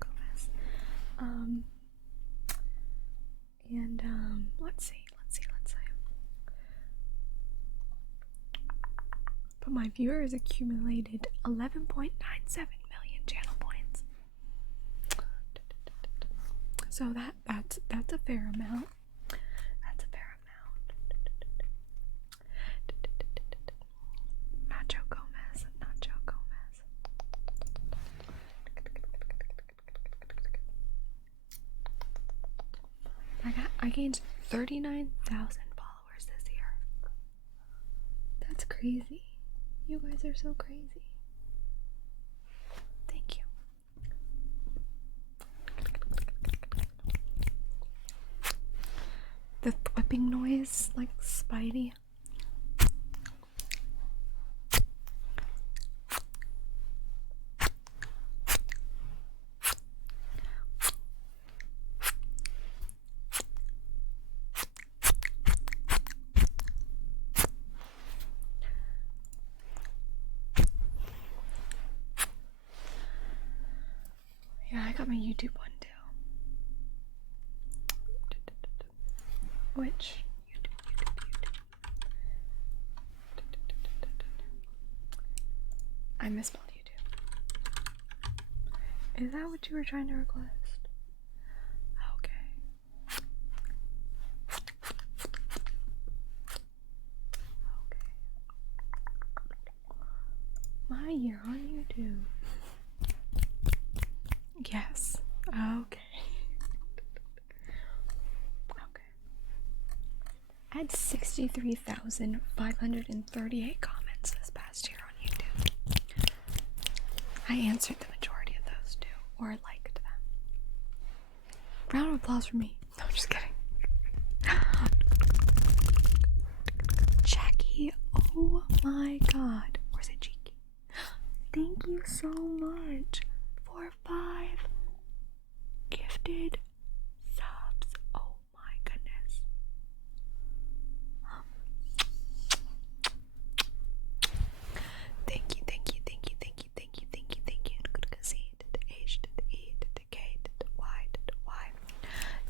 Gomez. Let's see. But my viewers accumulated 11.97 million channel points. So that's a fair amount. That's a fair amount. Nacho Gomez, Nacho Gomez. I gained 39,000 followers this year. That's crazy. You guys are so crazy. Thank you. The whipping noise, like Spidey. Yeah, I got my YouTube one too. Which YouTube. I misspelled YouTube. Is that what you were trying to request? Okay. My year on YouTube. Yes. Okay. I had 63,538 comments this past year on YouTube. I answered the majority of those too, or liked them. Round of applause for me. No, I'm just kidding. Jackie, oh my god. Where's it, Cheeky? Thank you so much for 5 gifted subs. Oh my goodness. Thank you, thank you, thank you, thank you, thank you, thank you, thank you. C to the H to the E to the K to the Y to the Y.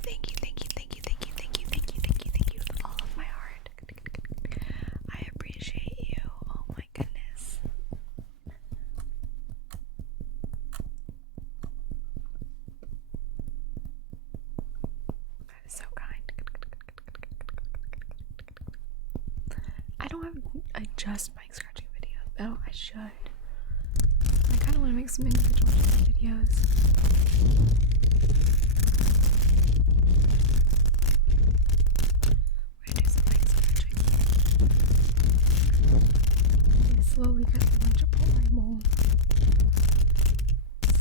Thank you, thank you, thank you, thank you, thank you, thank you, thank you, thank you with all of my heart. I appreciate you. Oh my goodness. That is so kind. I don't have just mic scratching videos. Oh, I should. I kind of want to make some individual videos. We're gonna do some mic scratching. I slowly get through my Chipotle bowl.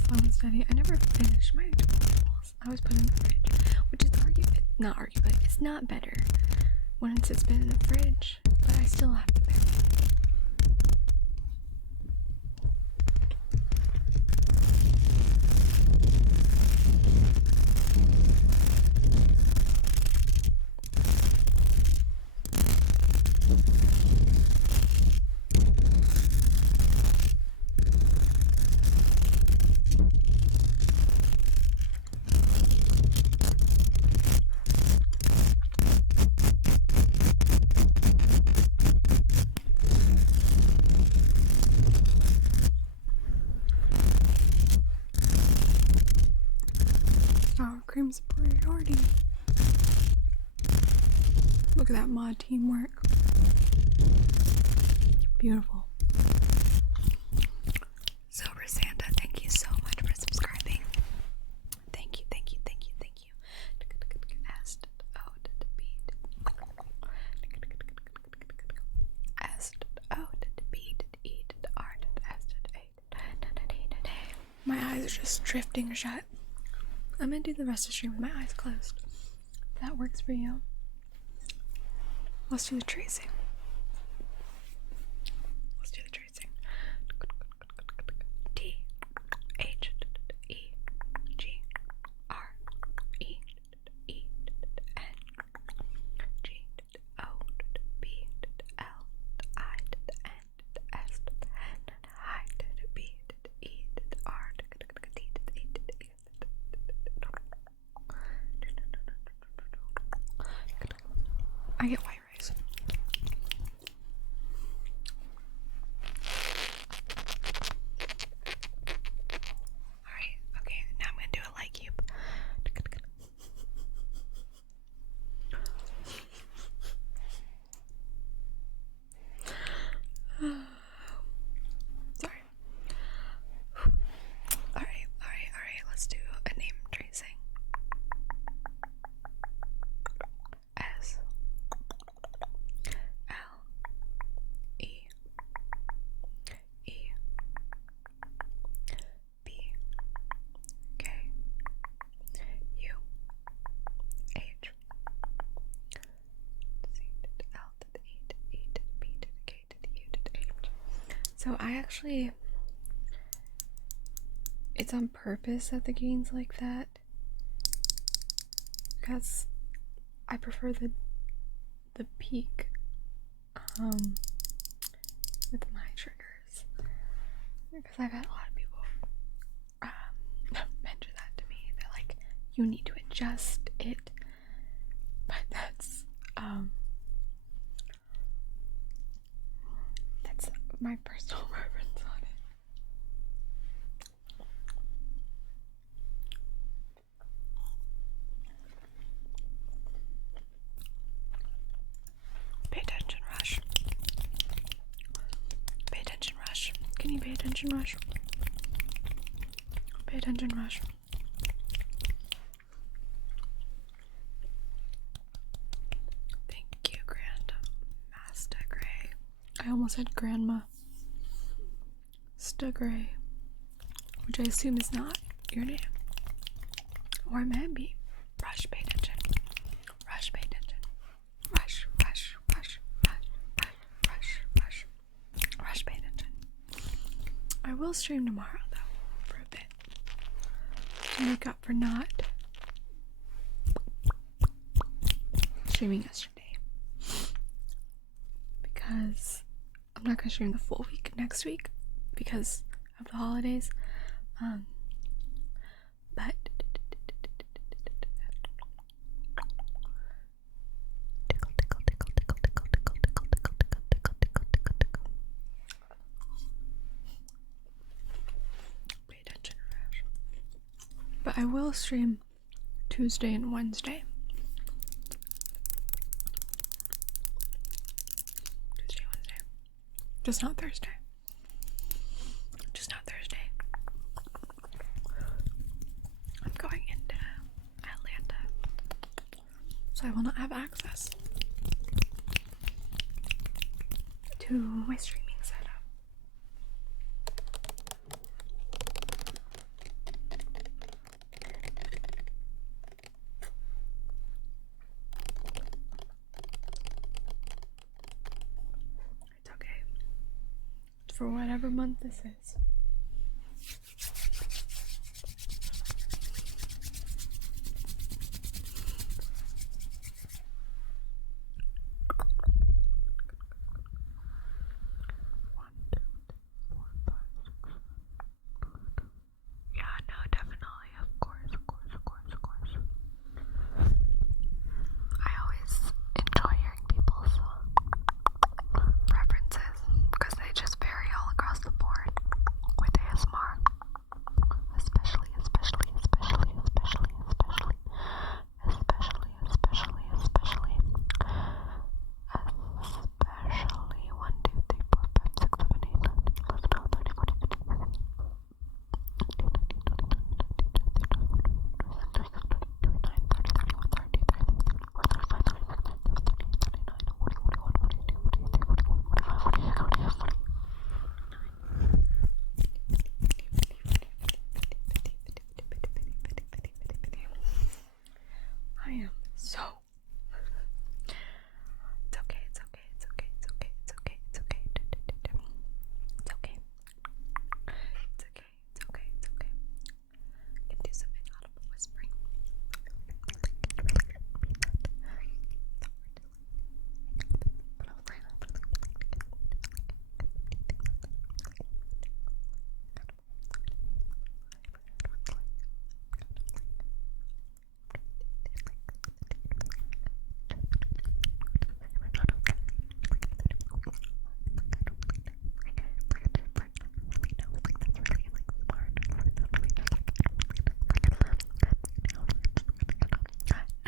Slow and steady. I never finished my Chipotle bowls. I always put it in the fridge, which is arguably, it's not better when it's been in the fridge, but I still have to bear it. Sour cream superiority. Look at that mod teamwork. Beautiful. Silver Santa, thank you so much for subscribing. Thank you, thank you, thank you, thank you. S O B S O B E R S A. My eyes are just drifting shut. I'm gonna do the rest of the stream with my eyes closed. If that works for you. Let's do the tracing. Let's do the tracing. T H E G R E E N G O B L I N S N I B E R T I get white rice. Alright, okay, now I'm gonna do a light cube. Sorry. Alright, let's do a name tracing. S L E E B K U H C to L to the E to the E to the B to the K to the U to the H. So I actually, it's on purpose that the gain's like that, because I prefer the peak with my triggers, because I've had a lot of people mention that to me. They're like, you need to adjust it, but that's my personal preference on it. Pay attention, Rush. Pay attention, Rush. Can you pay attention, Rush? Pay attention, Rush. Thank you, Grandmaster Gray. I almost said Grandma Stagray, which I assume is not your name. Or it might be. Rush, pay attention. Rush, pay attention. Rush, rush, rush, rush, rush, rush, rush. Rush, pay attention. I will stream tomorrow, though, for a bit. To make up for not streaming yesterday. Because I'm not going to stream the full week next week because of the holidays. But pay attention. But I will stream Tuesday and Wednesday. Just not Thursday. Just not Thursday. I'm going into Atlanta, so I will not have access to my streaming setup. It's okay. For whatever month this is. Yeah, no, definitely. Of course. I always enjoy hearing people's preferences because they just vary all across the board.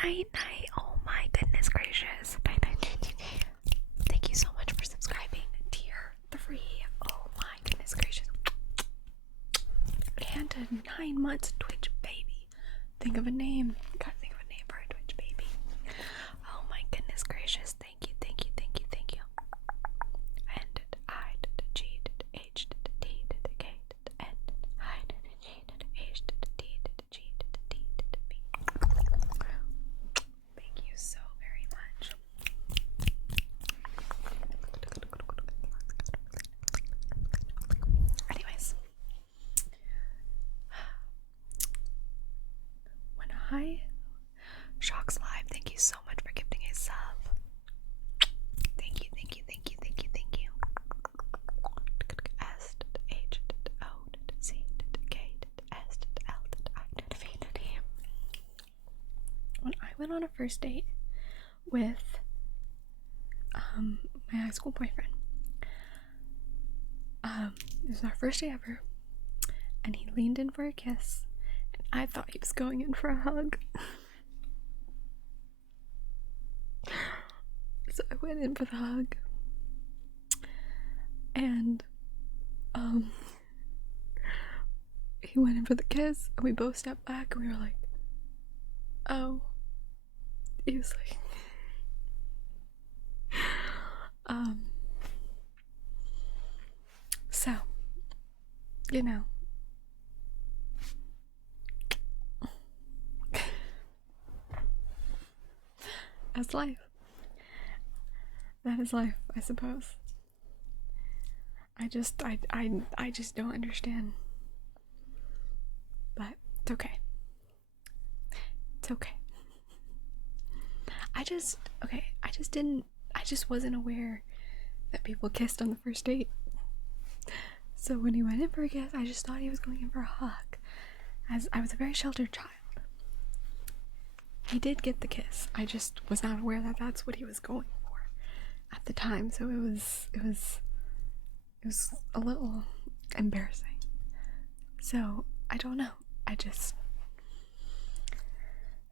Night Night. Oh my goodness gracious. Night Night. Thank you so much for subscribing, tier 3. Oh my goodness gracious. And a 9 months Twitch baby. Think of a name. Gotta think of a name for a Twitch baby. Oh my goodness gracious. Thank you, thank you, thank you, thank you. And I did G did H did D did K did N did I did G did H did D did G did D did B. Thank you so very much. Anyways, when I Shocks Live, thank you so much for gifting a sub. Thank you, thank you, thank you, thank you, thank you. S H O C K S L I V D. When I went on a first date with my high school boyfriend, it was our first day ever, and he leaned in for a kiss, and I thought he was going in for a hug. So I went in for the hug, and he went in for the kiss, and we both stepped back, and we were like, oh. He was like, so, you know, that's life. That is life, I suppose. I just don't understand. But it's okay. It's okay. I just wasn't aware that people kissed on the first date. So when he went in for a kiss, I just thought he was going in for a hug. As I was a very sheltered child. He did get the kiss. I just was not aware that that's what he was going for at the time. So it was a little embarrassing. So I don't know.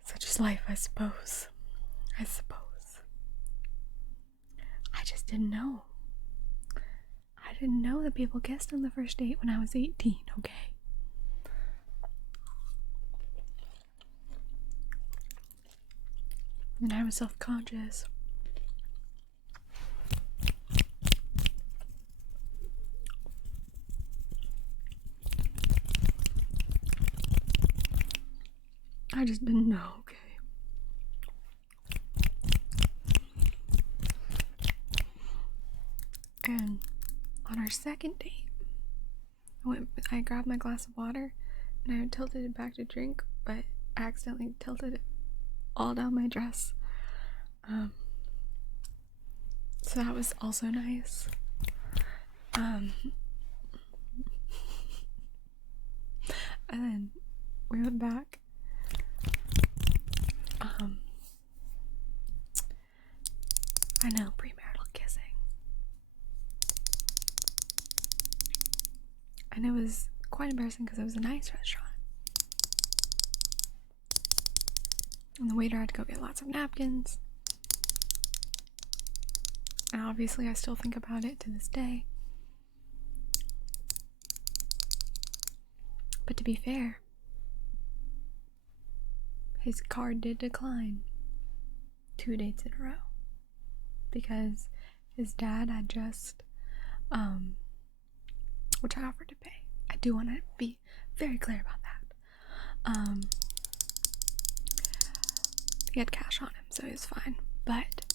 Such is life, I suppose. I just didn't know. I didn't know that people kissed on the first date when I was 18, okay? And I was self-conscious. I just didn't know, okay? And on our second date, I grabbed my glass of water and I tilted it back to drink, but I accidentally tilted it all down my dress. So that was also nice. And then we went back. I know, premarital kissing. And it was quite embarrassing because it was a nice restaurant. And the waiter had to go get lots of napkins. And obviously I still think about it to this day. But to be fair, his card did decline 2 dates in a row. Because his dad had just, which I offered to pay. I do want to be very clear about that. He had cash on him, so he was fine. But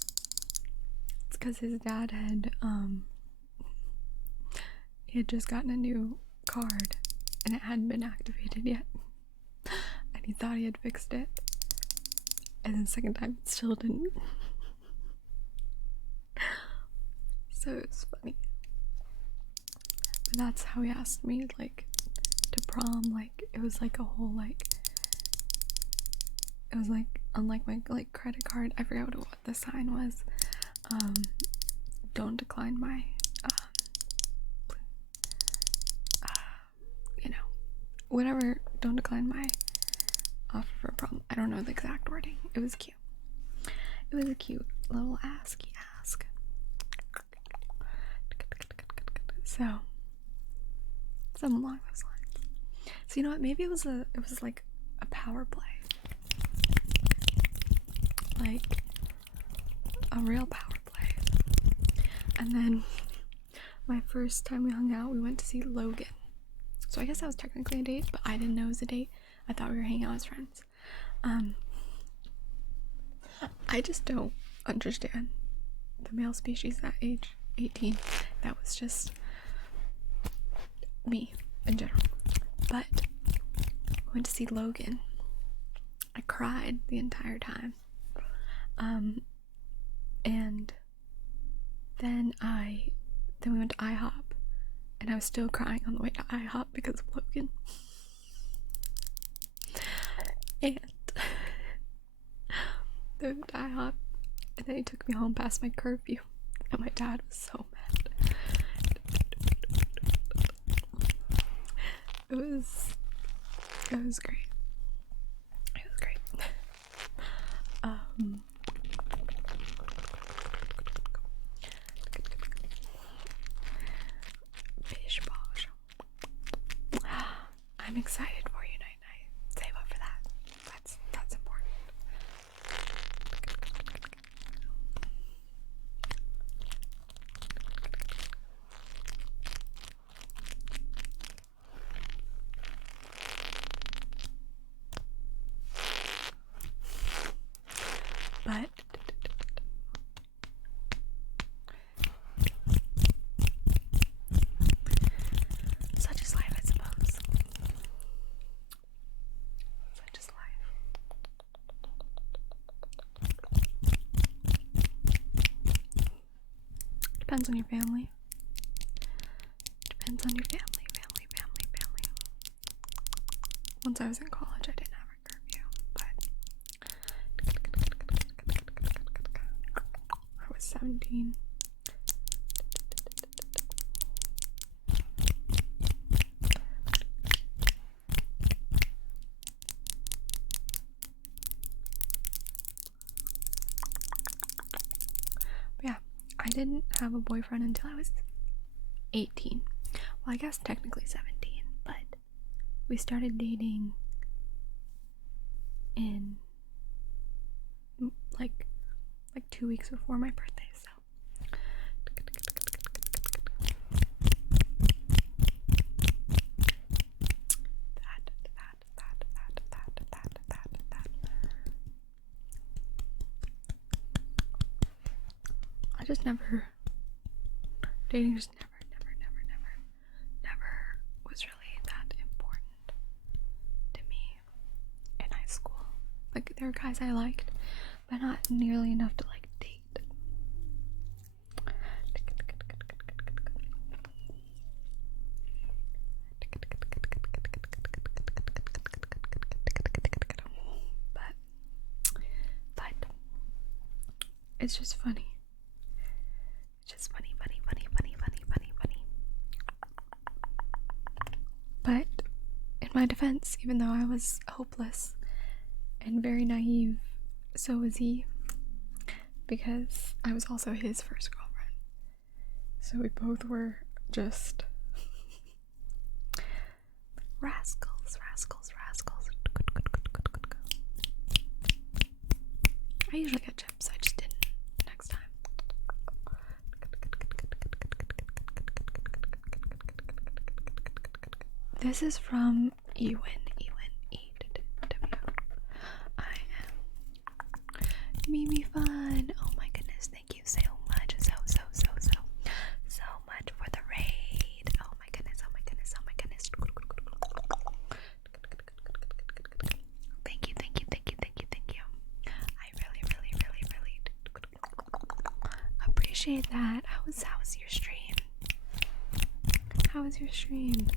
it's because his dad had, he had just gotten a new card and it hadn't been activated yet. And he thought he had fixed it. And then the second time it still didn't. So it was funny. But that's how he asked me, like, to prom. Like, it was like a whole, like, it was like, unlike my, like, credit card, I forgot what the sign was. Don't decline my, you know, whatever, don't decline my, off of her problem. I don't know the exact wording. It was cute. It was a cute little ask. So, something along those lines. So you know what? Maybe it was like a power play, like a real power play. And then my first time we hung out, we went to see Logan. So I guess that was technically a date, but I didn't know it was a date. I thought we were hanging out as friends. I just don't understand the male species that age 18. That was just me in general. But I went to see Logan. I cried the entire time. And then we went to IHOP, and I was still crying on the way to IHOP because of Logan. And then we went to IHOP, and then he took me home past my curfew, and my dad was so mad. It was great. It was great. Bish bosh. I'm excited for you, Night Night. Save up for that. That's important. But such is life, I suppose. Such is life. Depends on your family. Depends on your family. Once I was in college, I didn't have a curfew, but I was 17. But yeah, I didn't have a boyfriend until I was 18. Well, I guess technically 17, but we started dating in like 2 weeks before my birthday, so I just never dating just never was really that important to me in high school. Like, there were guys I liked, but not nearly enough to like date. But it's just funny. It's just funny. But in my defense, even though I was hopeless and very naive, so was he, because I was also his first girlfriend. So we both were just rascals. I usually get chips, I just didn't next time. This is from Ewan, E-W. I am Mimi Fun. Oh my goodness, thank you so much. So much for the raid. Oh my goodness. Thank you. I really appreciate that. How was your stream? How was your stream?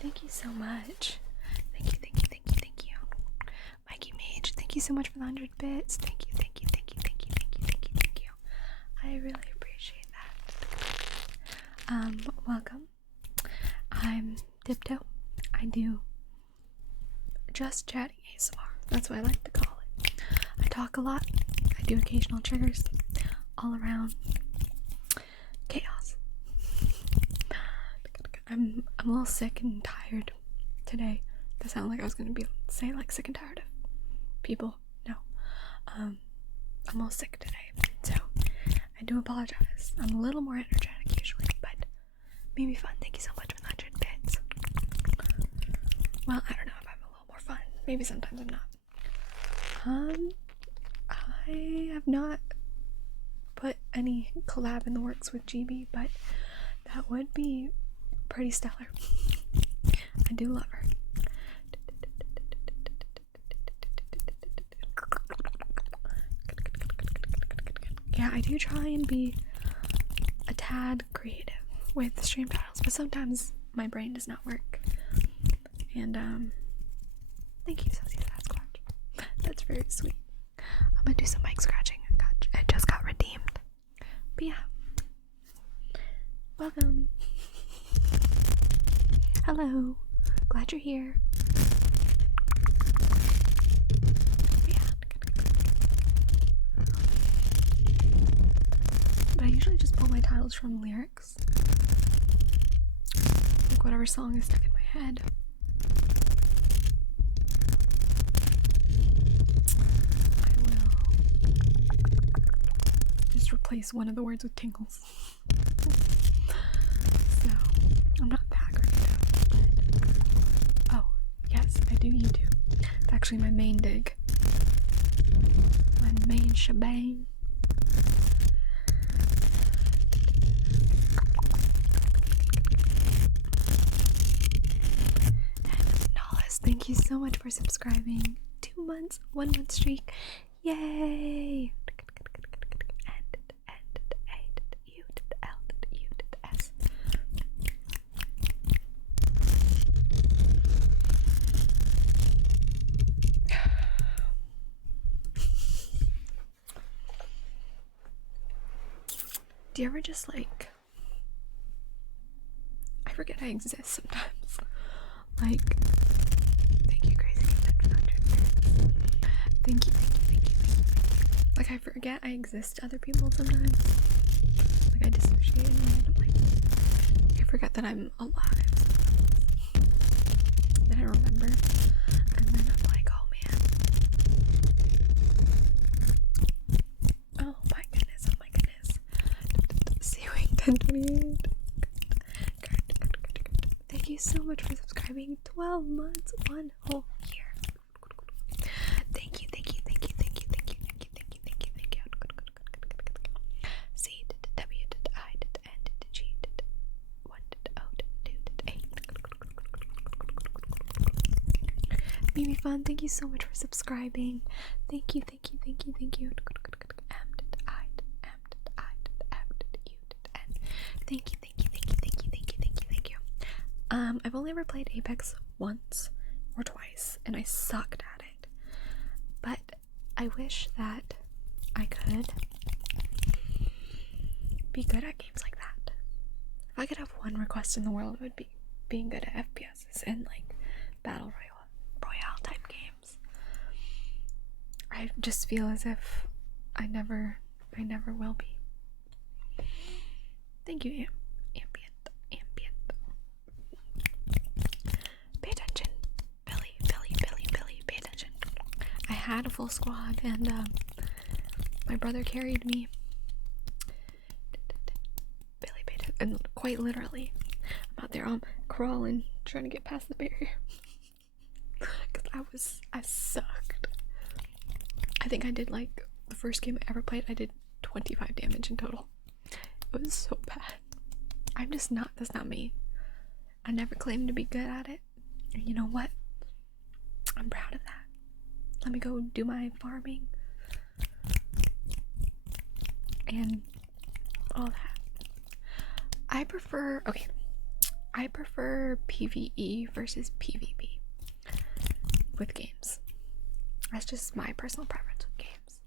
Thank you so much. Thank you. Mikey Mage, thank you so much for the 100 bits. Thank you. I really appreciate that. Welcome. I'm tiptoe. I do just chatting ASMR. That's what I like to call it. I talk a lot. I do occasional triggers all around chaos. I'm a little sick and tired today. That sounded like I was gonna be saying like sick and tired of people. No. I'm a little sick today, so I do apologize. I'm a little more energetic usually, but maybe fun. Thank you so much for 100 bits. Well, I don't know if I'm a little more fun. Maybe sometimes I'm not. I have not put any collab in the works with GB, but that would be pretty stellar. I do love her. Yeah, I do try and be a tad creative with stream titles, but sometimes my brain does not work. And thank you, Susie Sasquatch. That's very sweet. I'm gonna do some mic scratching. It just got redeemed. But yeah, welcome. Hello. Glad you're here. Yeah. But I usually just pull my titles from lyrics. Like whatever song is stuck in my head. I will just replace one of the words with tingles. So, I'm not that great at it. Oh, yes, I do YouTube. It's actually my main dig. My main shebang. And Nollis, thank you so much for subscribing. 2 months, 1 month streak. Yay! Do you ever just like, I forget I exist sometimes. Like, thank you, Crazy. Thank you. Like, I forget I exist to other people sometimes. Like, I dissociate in my head. I'm like, I forget that I'm alive. Then I remember. And then I'm like, oh man. Oh my goodness. Seawing 1028. Thank you so much for subscribing. 12 months, 1 whole year. Thank you. C W I N G 1 O 2 8. Mimi Fun, thank you so much for subscribing. Thank you. Thank you. I've only ever played Apex once or twice, and I sucked at it. But I wish that I could be good at games like that. If I could have one request in the world, it would be being good at FPSs and like battle royale type games. I just feel as if I never will be. Thank you, ambient. Pay attention, Billy, pay attention. I had a full squad, and my brother carried me. Billy, pay attention, and quite literally, I'm out there, crawling, trying to get past the barrier, because I sucked. I think I did, like, the first game I ever played, I did 25 damage in total. It was so bad. That's not me. I never claimed to be good at it. And you know what? I'm proud of that. Let me go do my farming. And all that. I prefer PvE versus PvP with games. That's just my personal preference with games.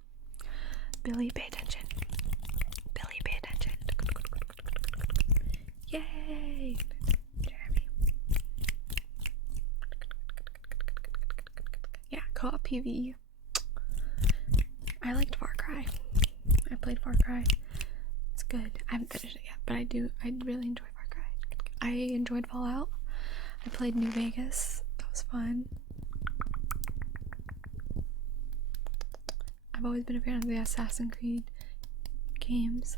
Billy, pay attention. Yay! Jeremy. Co-op PvE. I liked Far Cry. I played Far Cry. It's good. I haven't finished it yet, but I really enjoy Far Cry. I enjoyed Fallout. I played New Vegas. That was fun. I've always been a fan of the Assassin's Creed games.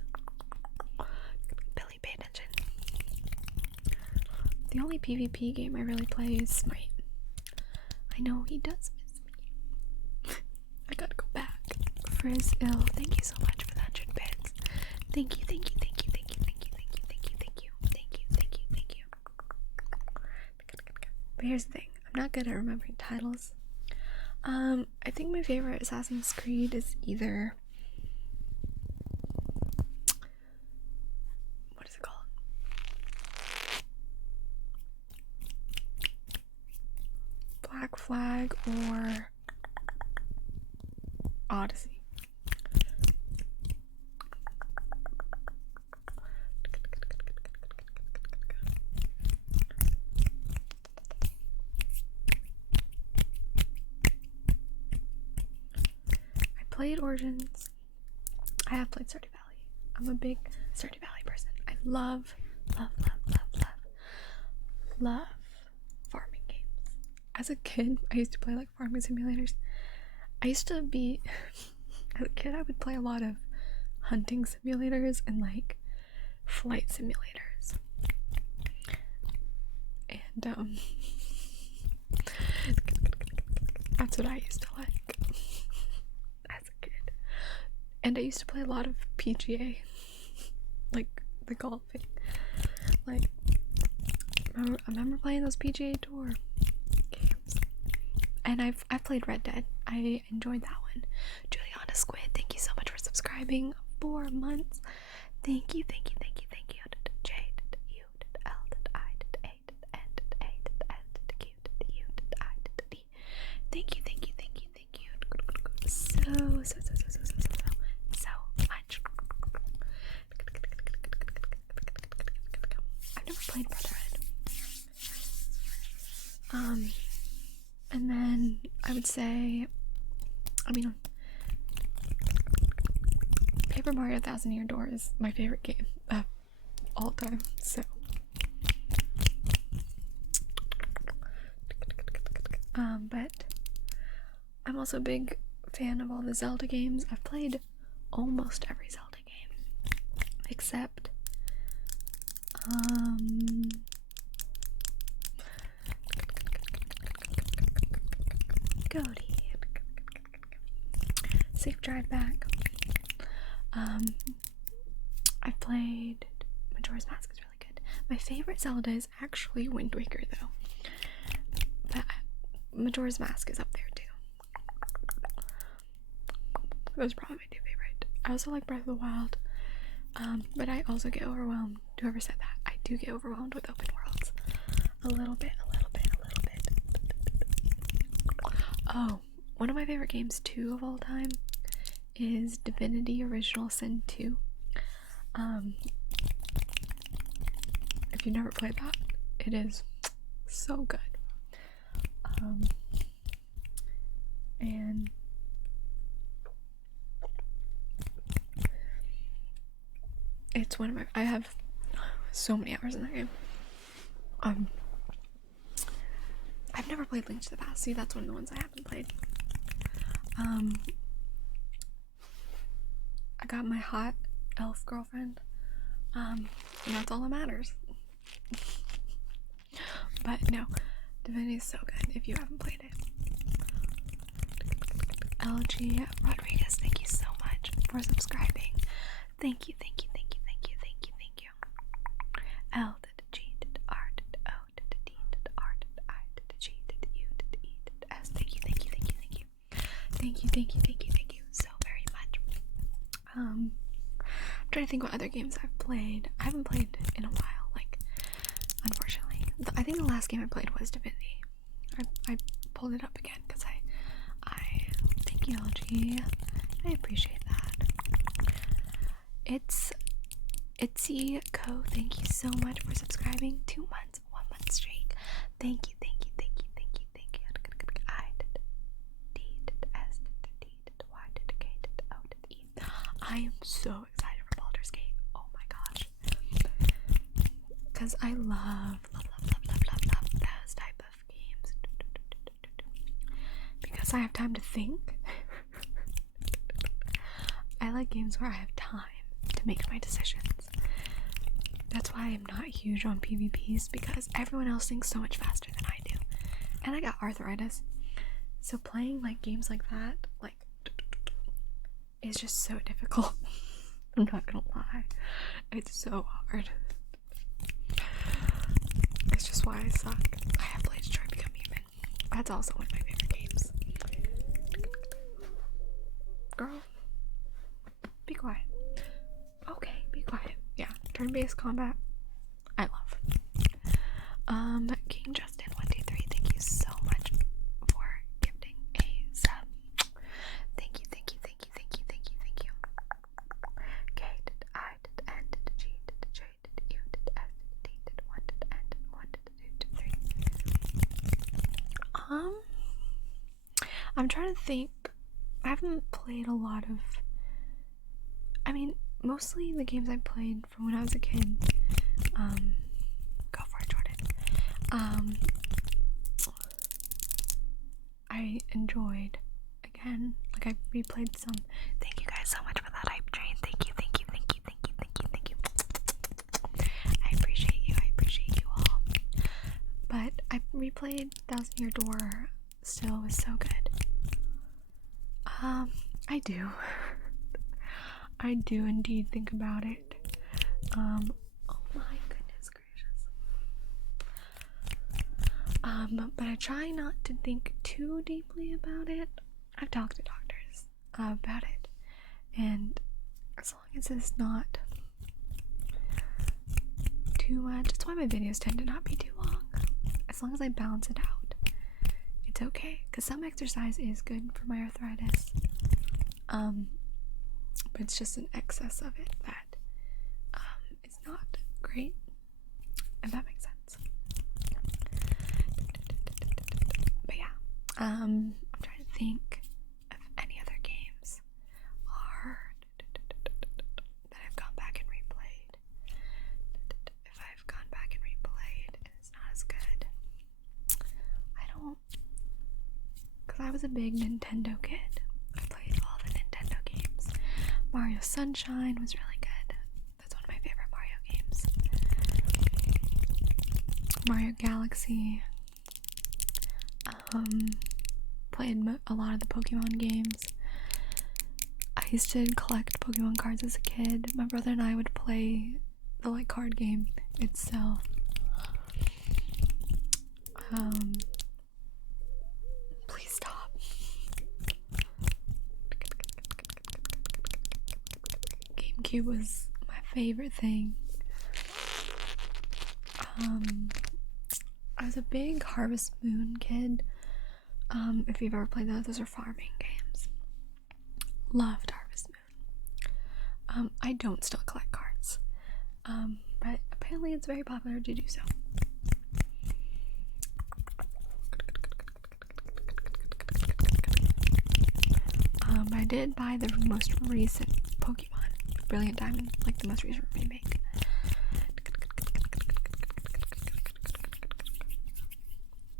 Billy, pay attention. The only PvP game I really play is Smite. I know he does miss me. I gotta go back. Frizz ill, thank you so much for the 100 bits. Thank you, thank you, thank you, thank you, thank you, thank you, thank you, thank you, thank you, thank you, thank you. But here's the thing, I'm not good at remembering titles. I think my favorite Assassin's Creed is either, what is it called? Black Flag or Odyssey. I played Origins. I have played Stardew Valley. I'm a big Stardew Valley person. I love farming games. As a kid, I used to play like farming simulators. As a kid, I would play a lot of hunting simulators and like flight simulators. And that's what I used to like as a kid. And I used to play a lot of PGA, like the golfing. Like, I remember playing those PGA Tour games. And I've played Red Dead. I enjoyed that one. Juliana Squid, thank you so much for subscribing. 4 months. Thank you, thank you, thank you, thank you. J, U, L, I, A, N, A, N, Q, U, I, D. Thank you, thank you, thank you, thank you. So much. I've never played Brotherhood. And then I would say, Paper Mario 1000 Year Door is my favorite game of all time, so. But I'm also a big fan of all the Zelda games. I've played almost every Zelda game, except, Cody. Safe drive back. I've played Majora's Mask is really good. My favorite Zelda is actually Wind Waker though. But Majora's Mask is up there too. Those are probably my two favorite. I also like Breath of the Wild. But I also get overwhelmed. Whoever said that? I do get overwhelmed with open worlds. A little bit. Oh, one of my favorite games too of all time is Divinity Original Sin 2. If you've never played that, it is so good. And it's one of my, I have so many hours in that game. I've never played Link to the Past. See, that's one of the ones I haven't played. I got my hot elf girlfriend. And that's all that matters. But no, Divinity is so good if you haven't played it. LG Rodriguez, thank you so much for subscribing. Thank you. L to the G to the R to the O to the D to the R to the I to the G to the U to the E to the S. Thank you so very much. I'm trying to think what other games I've played. I haven't played in a while, like, unfortunately. I think the last game I played was Divinity. I pulled it up again because I thank you, LG. I appreciate that. It's Itsy Co, thank you so much for subscribing. 2 months, 1 month streak. Thank you. I did D I am so excited for Baldur's Gate. Oh my gosh. Because I love those type of games. Because I have time to think. I like games where I have time to make my decisions. That's why I'm not huge on PvPs, because everyone else thinks so much faster than I do. And I got arthritis. So playing like games like that, like, is just so difficult. I'm not gonna lie. It's so hard. It's just why I suck. I have played Detroit Become Human. That's also one of my favorite games. Girl, be quiet. Okay, be quiet. Yeah, turn-based combat, I love. King Justin 123, thank you so much for gifting a sub. Thank you. K did I did N did G did J did U did S did D did 1 did N did 1 did 2 did 3. I'm trying to think. I haven't played a lot of. I mean, mostly the games I played from when I was a kid. Go for it, Jordan. I enjoyed. Again, like I replayed some. Thank you guys so much for that hype train. Thank you. I appreciate you all. But I replayed Thousand Year Door. Still was so good. I do. I do indeed think about it. Oh my goodness gracious. But I try not to think too deeply about it. I've talked to doctors about it, and as long as it's not too much, that's why my videos tend to not be too long. As long as I balance it out, it's okay. Because some exercise is good for my arthritis. But it's just an excess of it that is not great, if that makes sense. But yeah, I'm trying to think of any other games that I've gone back and replayed. If I've gone back and replayed and it's not as good, I don't, because I was a big Nintendo kid. I played all the Nintendo games. Mario Sunshine was really good. That's one of my favorite Mario games. Mario Galaxy. Played a lot of the Pokemon games. I used to collect Pokemon cards as a kid. My brother and I would play the like card game itself. Please stop. GameCube was my favorite thing. I was a big Harvest Moon kid. If you've ever played those are farming games. Loved Harvest Moon. I don't still collect cards. But apparently it's very popular to do so. I did buy the most recent Pokemon Brilliant Diamond, like the most recent remake.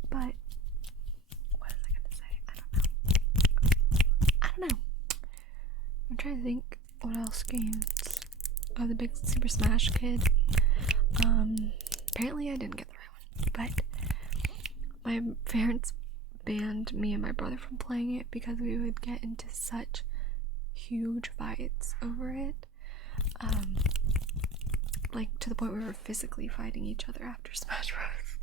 But what was I gonna say? I don't know. I'm trying to think what else games. I was a big Super Smash kid. Apparently I didn't get the right one, but my parents banned me and my brother from playing it because we would get into such huge fights over it. Like to the point where we were physically fighting each other after Smash Bros.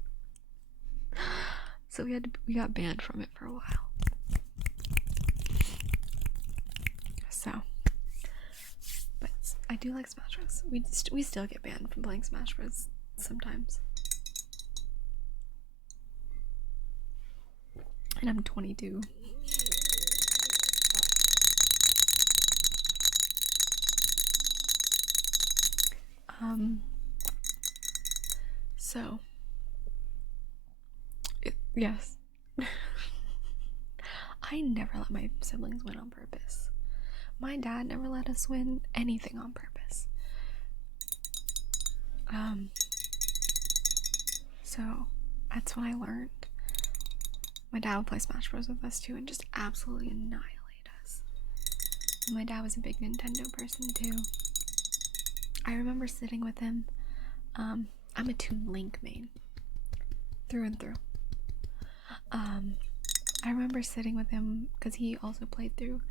So we got banned from it for a while. So, but I do like Smash Bros. We still get banned from playing Smash Bros. Sometimes. And I'm 22. So yes. I never let my siblings win on purpose. my dad never let us win anything on purpose. So that's what I learned. My dad would play Smash Bros with us too and just absolutely annihilate us. And my dad was a big Nintendo person too. I remember sitting with him. I'm a Toon Link main. Through and through. I remember sitting with him because he also played through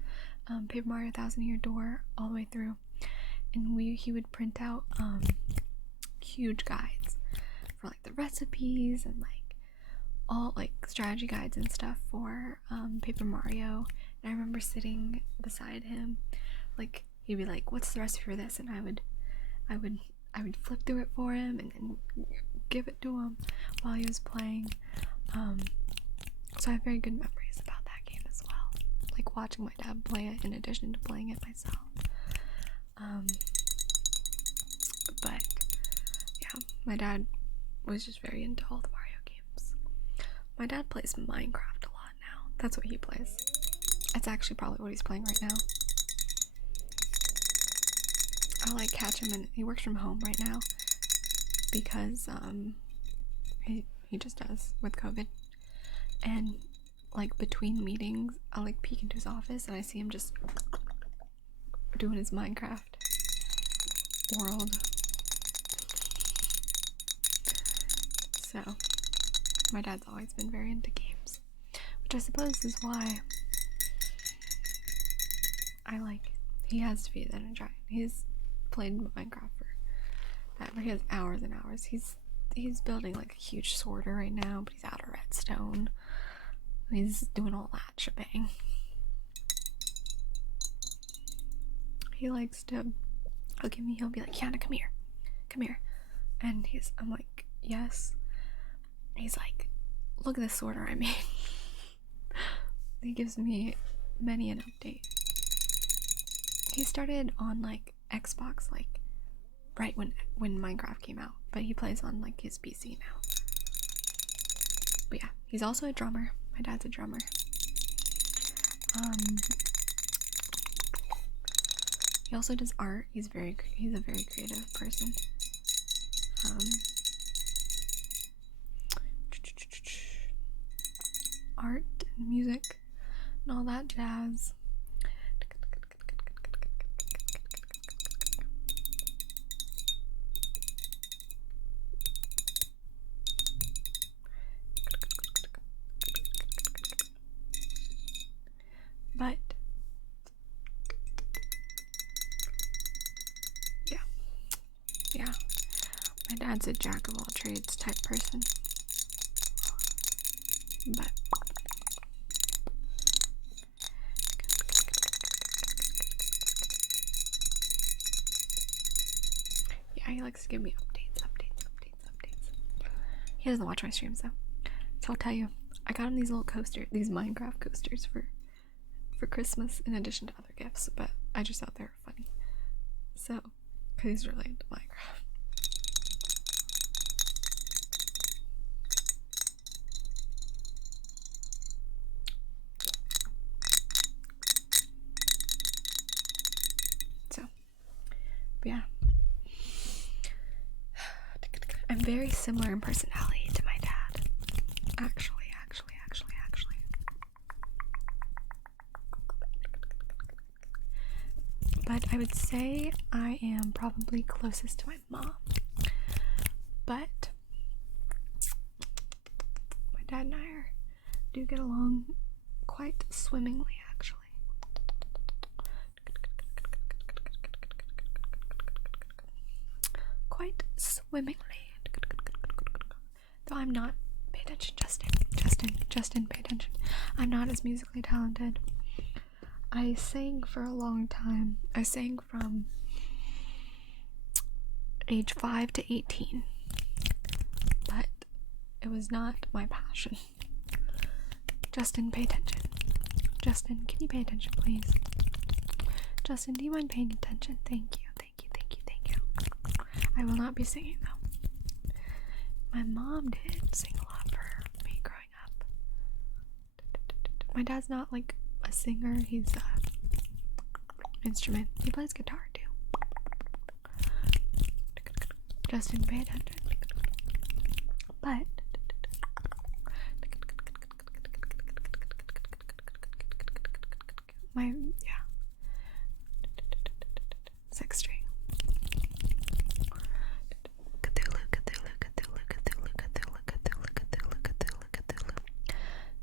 Paper Mario Thousand Year Door all the way through. And he would print out huge guides for like the recipes and like all like strategy guides and stuff for Paper Mario. And I remember sitting beside him, like he'd be like, "What's the recipe for this?" And I would flip through it for him and give it to him while he was playing. So I have very good memories about that game as well, like watching my dad play it in addition to playing it myself. But yeah, my dad was just very into all the Mario games. My dad plays Minecraft a lot now. That's what he plays. That's actually probably what he's playing right now. I like catch him, and he works from home right now because he just does with COVID. And like between meetings, I'll like peek into his office and I see him just doing his Minecraft world. So my dad's always been very into games, which I suppose is why I like it. He has to be that enjoying. He's played Minecraft for he has hours and hours. He's building like a huge sorter right now, but he's out of redstone. He's doing all that shebang. He likes to he'll be like, "Kiana, come here. And I'm like, "Yes." He's like, "Look at this sorter I made." He gives me many an update. He started on like Xbox like right when Minecraft came out, but he plays on like his PC now. But yeah, he's also a drummer. My dad's a drummer. He also does art. He's a very creative person. Art and music and all that jazz. But yeah, my dad's a jack of all trades type person. But yeah, he likes to give me updates. He doesn't watch my streams though, so I'll tell you, I got him these little coasters, these Minecraft coasters for Christmas in addition to other gifts, but I just thought they were funny. So, because he's really into Minecraft. So, but yeah. I'm very similar in personality to my dad. Actually. But I would say I am probably closest to my mom. But my dad and I do get along quite swimmingly, actually. Quite swimmingly. Though I'm not, pay attention, Justin, pay attention. I'm not as musically talented. I sang for a long time. I sang from age 5 to 18. But it was not my passion. Justin, pay attention. Justin, can you pay attention, please? Justin, do you mind paying attention? Thank you. I will not be singing, though. My mom did sing a lot for me growing up. My dad's not like a singer. He's instrument. He plays guitar too. Justin, pay attention. But sixth string. Cthulhu, Cthulhu, Cthulhu, Cthulhu, Cthulhu, Cthulhu, Cthulhu, Cthulhu, Cthulhu.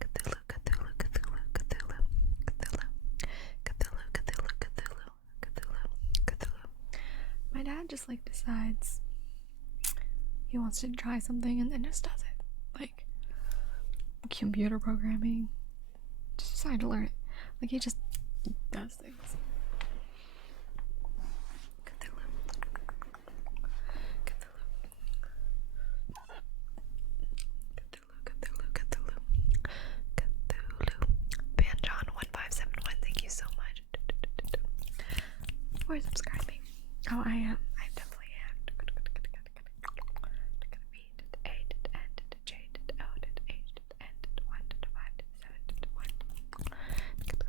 Cthulhu, Cthulhu, Cthulhu, Cthulhu, Cthulhu. Cthulhu, Cthulhu, Cthulhu, Cthulhu, Cthulhu. My dad just like decides he wants to try something and then just does it. Like computer programming. Just decide to learn it. Like he just does things. Cthulhu. Cthulhu. Cthulhu, Cthulhu, Cthulhu. Cthulhu. Banjohn1571, thank you so much for subscribing. Oh, I am. I definitely am.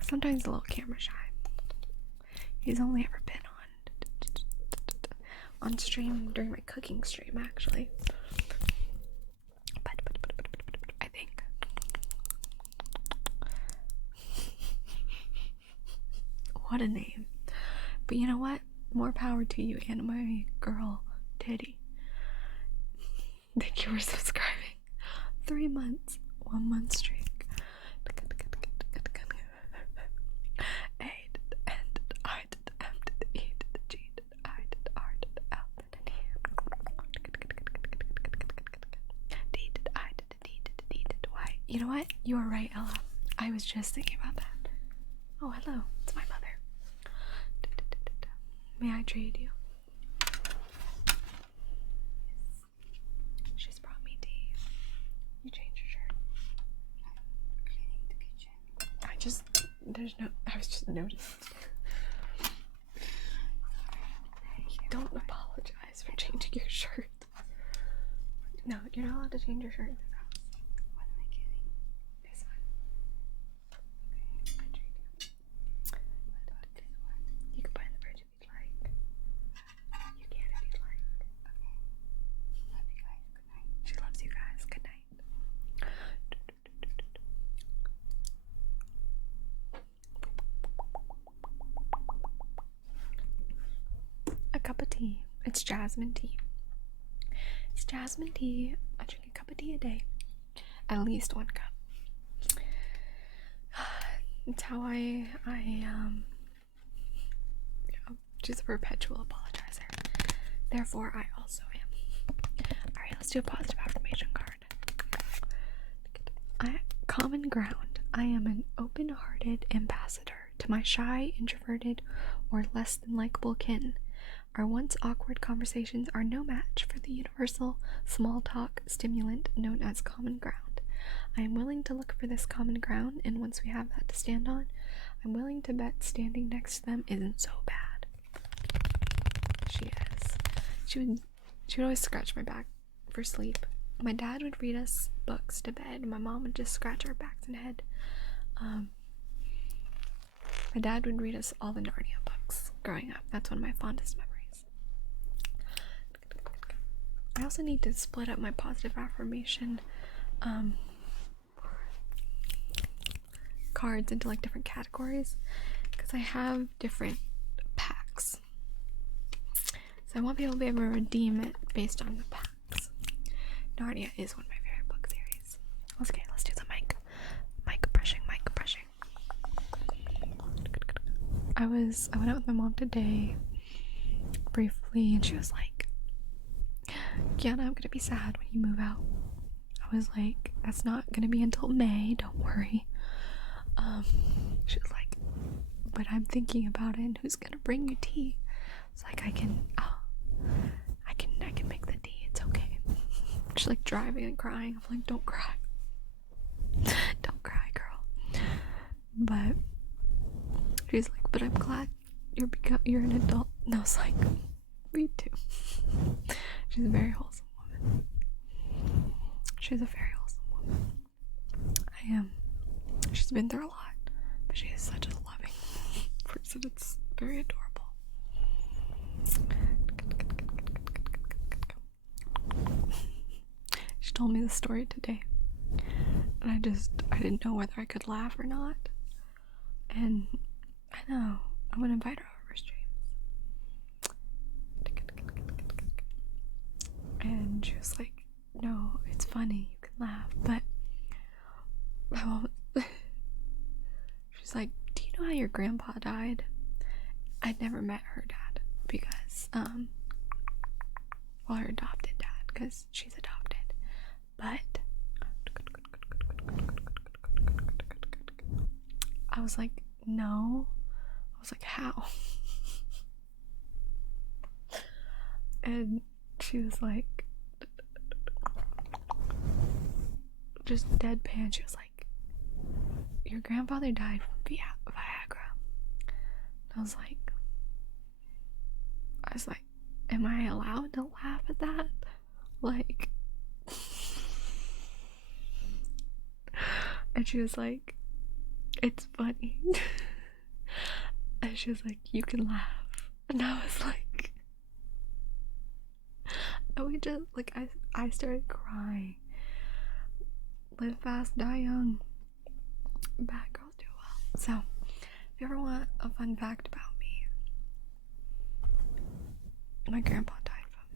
Sometimes a little camera shy. He's only ever been on stream during my cooking stream, actually. But I think what a name. But you know what? More power to you, anime girl titty. Thank you for subscribing. 3 months, 1 month streak. You know what? You were right, Ella. I was just thinking about that. Oh, hello. It's my mother. May I trade you? She's brought me tea. You changed your shirt. Cleaning the kitchen. I was just noticing. Don't apologize for changing your shirt. No, you're not allowed to change your shirt in this house. What am I getting? This one. Okay, I trade you. What about this one? You can buy in the fridge if you'd like. You can if you'd like. Okay. Love you guys. Good night. She loves you guys. Good night. A cup of tea. It's jasmine tea. It's jasmine tea. I drink a cup of tea a day. At least 1 cup. It's how I she's a perpetual apologizer. Therefore, I also am. Alright, let's do a positive affirmation card. Common ground. I am an open-hearted ambassador to my shy, introverted, or less than likable kin. Our once awkward conversations are no match for the universal small talk stimulant known as common ground. I am willing to look for this common ground, and once we have that to stand on, I'm willing to bet standing next to them isn't so bad. She is. She would always scratch my back for sleep. My dad would read us books to bed, and my mom would just scratch our backs and head. My dad would read us all the Narnia books growing up. That's one of my fondest memories. I also need to split up my positive affirmation cards into like different categories because I have different packs. So I want people to be able to redeem it based on the packs. Narnia is one of my favorite book series. Okay, let's do the mic brushing. I went out with my mom today briefly, and she was like, Kiana, I'm gonna be sad when you move out. I was like, that's not gonna be until May, don't worry. She was like, but I'm thinking about it, and who's gonna bring you tea? It's like, I can make the tea, it's okay. She's like driving and crying. I'm like, don't cry. Don't cry, girl. But she's like, but I'm glad you're an adult. And I was like, me too. She's a very wholesome woman. She's a very wholesome woman. She's been through a lot, but she is such a loving person. It's very very adorable. She told me the story today, and I didn't know whether I could laugh or not. And I know I'm gonna invite her over streams. And she was like, "No, it's funny. You can laugh, but I won't." She's like, "Do you know how your grandpa died?" I'd never met her dad because, well, her adopted dad, because she's adopted. But I was like, no. I was like, how? And she was like, just deadpan. She was like, your grandfather died from Viagra. And I was like, am I allowed to laugh at that? Like, and she was like, it's funny. And she was like, you can laugh. And I was like, and we just, like, I started crying. Live fast, die young. Bad girls do well. So, if you ever want a fun fact about me, my grandpa died from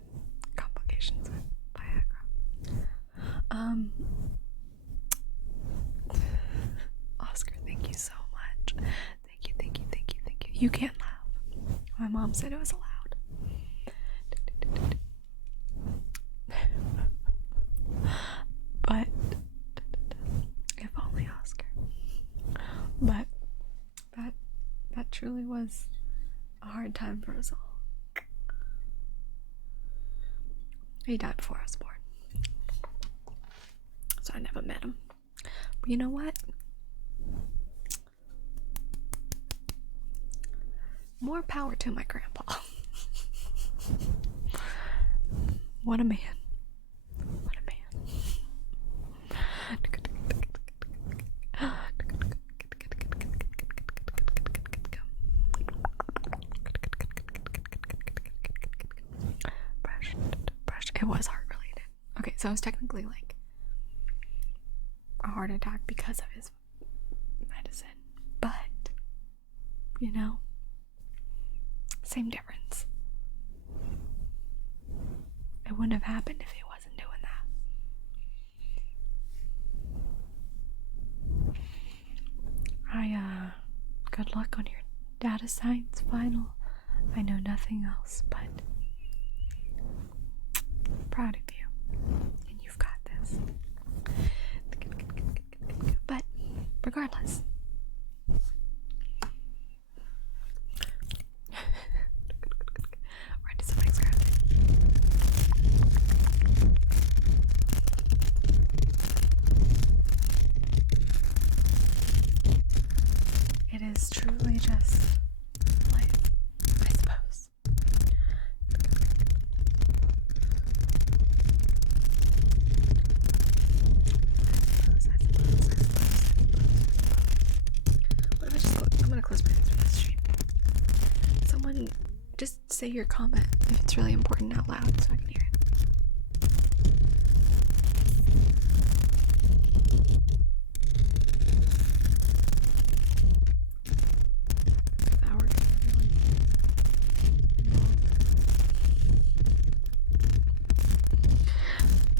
complications with Viagra. Oscar, thank you so much. Thank you. You can't laugh. My mom said it was allowed. But if only Oscar. But that truly was a hard time for us all. He died before I was born, so I never met him. But you know what? More power to my grandpa. What a man. What a man. Brush. It was heart related. Okay, so it was technically like a heart attack because of his medicine. But, you know, same difference. It wouldn't have happened if he wasn't doing that. Good luck on your data science final. I know nothing else, but proud of you. And you've got this. But regardless, we're into some ice cream. It is truly just life, I suppose. What if I just I'm gonna close my eyes for this stream. Someone just say your comment if it's really important out loud so I can hear it. That works for everyone.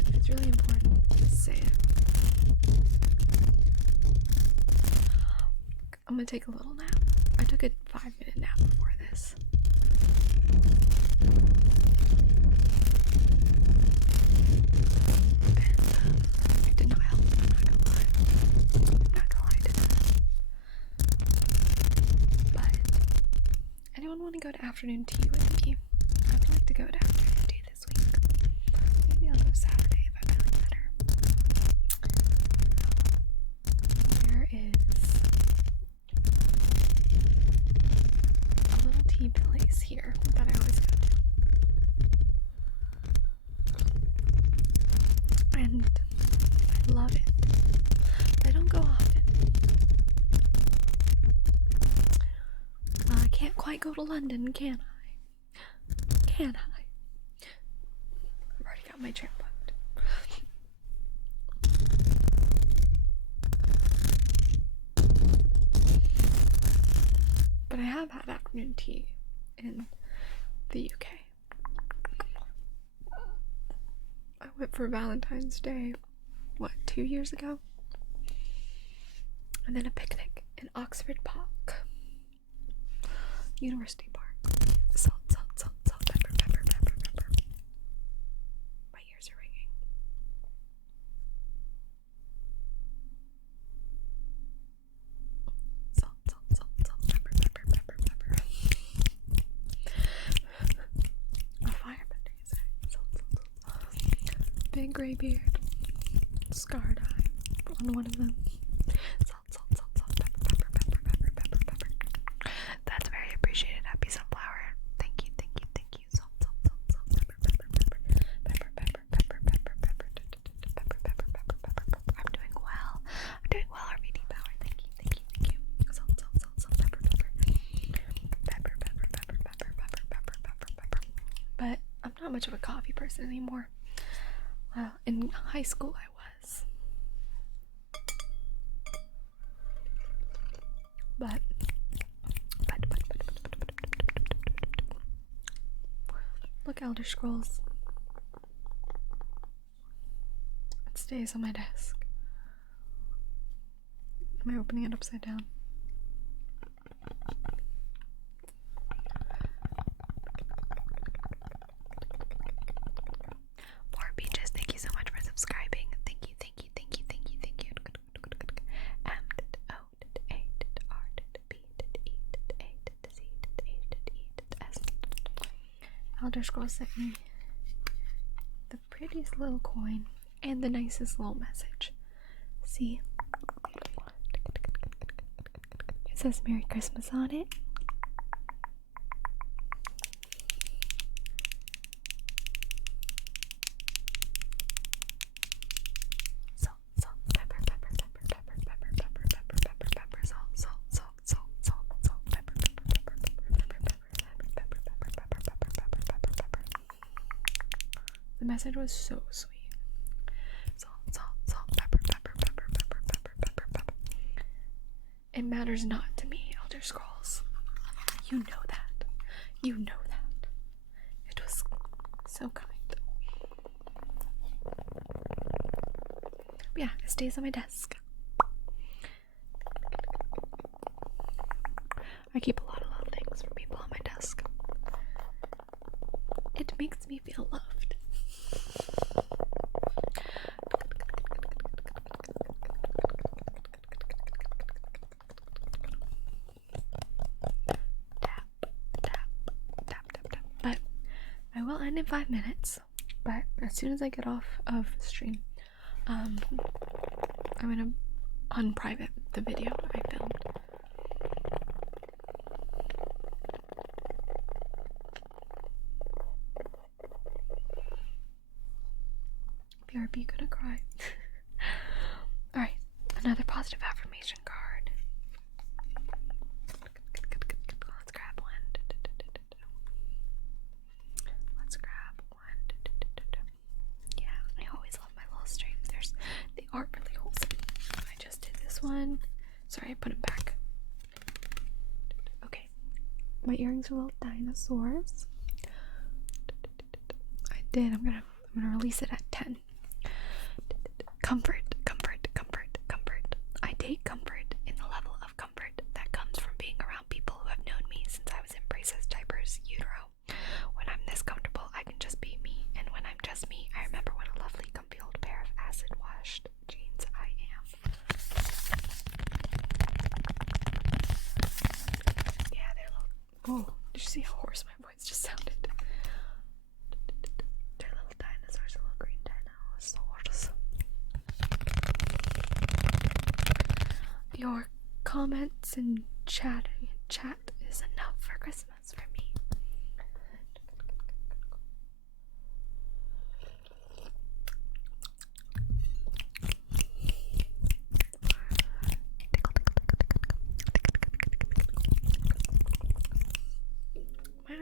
If it's really important, just say it. I'm gonna take a little nap. I took a 5-minute nap before this. And it did not help. I'm not gonna lie. It didn't. But anyone want to go to afternoon tea with me? I would like to go to afternoon tea this week. Maybe I'll go Saturday if I'm feeling better. There is a little tea place here that I always go to. And I love it. I don't go often. Well, I can't quite go to London, can I? Can I? I've already got my trip booked. But I have had afternoon tea in the UK. I went for Valentine's Day, 2 years ago? And then a picnic in Oxford Park. University Park. Salt, salt, salt, salt, pepper, pepper, pepper, pepper. My ears are ringing. Salt, salt, salt, salt, pepper, pepper, pepper, pepper. A firebender, you say? Salt, salt, salt. Big gray beard. Scarred eye on one of them. Salt, salt, salt, salt, pepper, pepper, pepper, pepper, pepper, pepper. That's very appreciated. Happy sunflower. Thank you, thank you, thank you. Salt, salt, salt, salt, pepper, pepper, pepper, pepper, pepper, pepper, pepper, pepper, pepper, pepper, pepper, pepper. I'm doing well. I'm doing well, RVD Power. Thank you, thank you, thank you. Salt, salt, salt, salt, pepper, pepper. Pepper, pepper, pepper, pepper, pepper, pepper, pepper, pepper. But I'm not much of a coffee person anymore. Well, in high school I was. But look, Elder Scrolls. It stays on my desk. Am I opening it upside down? More Beaches, thank you so much for subscribing. Thank you, thank you, thank you, thank you, thank you. Elder Scrolls sent me the prettiest little coin and the nicest little message. See? It says Merry Christmas on it. Salt, salt, pepper, pepper, pepper, pepper, pepper, pepper, pepper, pepper, pepper, salt, salt, salt, salt, salt, salt, pepper, pepper, pepper, pepper, pepper, pepper, pepper, pepper, pepper, pepper, pepper, pepper, pepper. The message was so sweet. Salt, salt, salt, pepper, pepper, pepper, pepper, pepper, pepper, pepper. It matters not to me, Elder Scrolls. You know that. You know that. It was so kind. Yeah, it stays on my desk. I keep a lot of little things for people on my desk. It makes me feel loved. Tap, tap, tap, tap, tap. But I will end in 5 minutes. But as soon as I get off of stream, I'm gonna unprivate the video I filmed. BRB gonna cry. Alright, another positive affirmation card. Let's grab one. Let's grab one. Yeah, I always love my little streams. They are really wholesome. I just did this one. Sorry, I put them back. Okay. My earrings are little dinosaurs. I did. I'm gonna release it at 10. Comfort, comfort, comfort, comfort. I take comfort in the level of comfort that comes from being around people who have known me since I was in braces, diapers, utero. When I'm this comfortable, I can just be me, and when I'm just me, I remember what a lovely, comfy old pair of acid-washed jeans I am. Yeah, they're little. Oh, did you see how hoarse my voice just sounded? They're little dinosaurs, little green dinosaurs. Your comments and chat is enough for Christmas for me.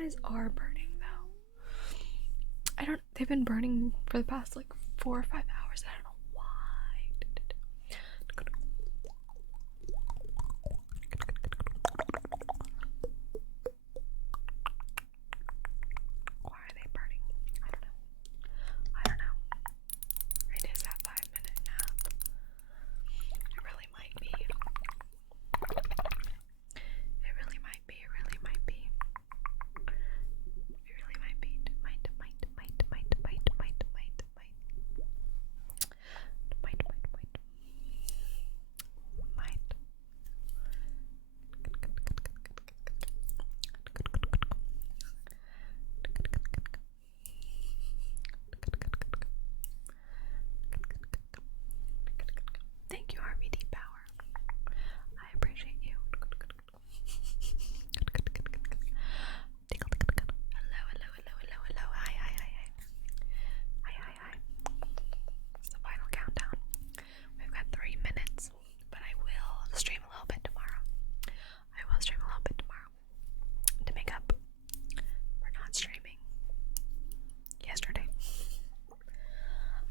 eyes are burning though. They've been burning for the past like 4 or 5 hours. I don't know why. Why are they burning? I don't know. It is that 5-minute nap. It really might be. It really might be. It really might be. It really might be. Might. Thank you, RVD Power. I appreciate you. Hello. Hi. It's the final countdown. We've got 3 minutes, but I will stream a little bit tomorrow. To make up for not streaming yesterday.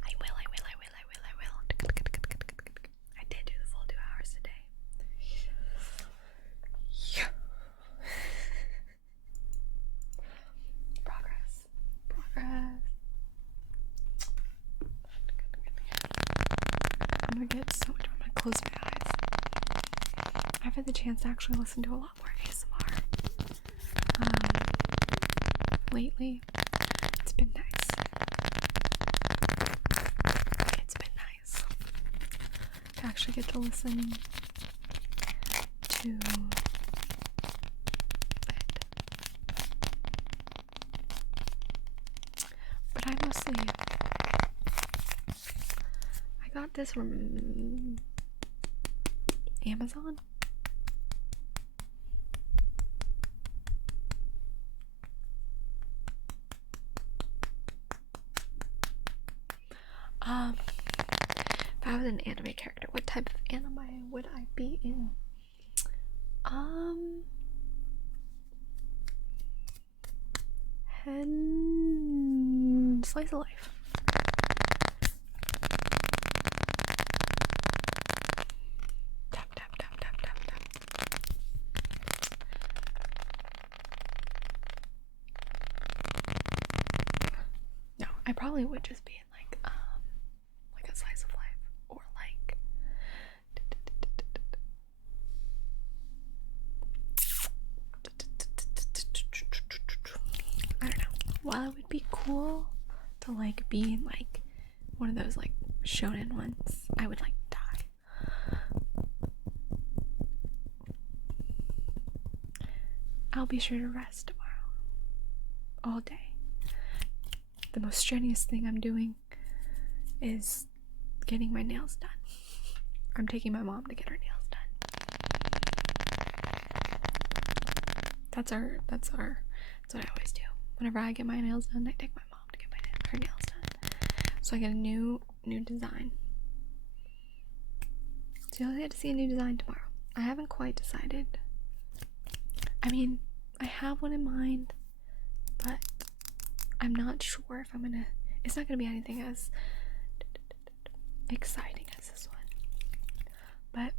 I will. I did do the full 2 hours today. Yeah. Progress. I'm gonna get so much. I'm gonna close my eyes. I've had the chance to actually listen to a lot more ASMR lately. It's been nice. To actually get to listen to it. But I got this from Amazon. If I was an anime character, what type of anime would I be in? Slice of life. Tap. No, I probably would just be in like a slice of life, or like I don't know. While it would be cool to like be in like one of those like shonen ones, I would like die. I'll be sure to rest tomorrow. All day. The most strenuous thing I'm doing is getting my nails done. I'm taking my mom to get her nails done. That's what I always do. Whenever I get my nails done, I take my mom to get her nails done. So I get a new design. So you'll get to see a new design tomorrow. I haven't quite decided. I mean, I have one in mind, but I'm not sure if I'm gonna. It's not gonna be anything as exciting as this one. But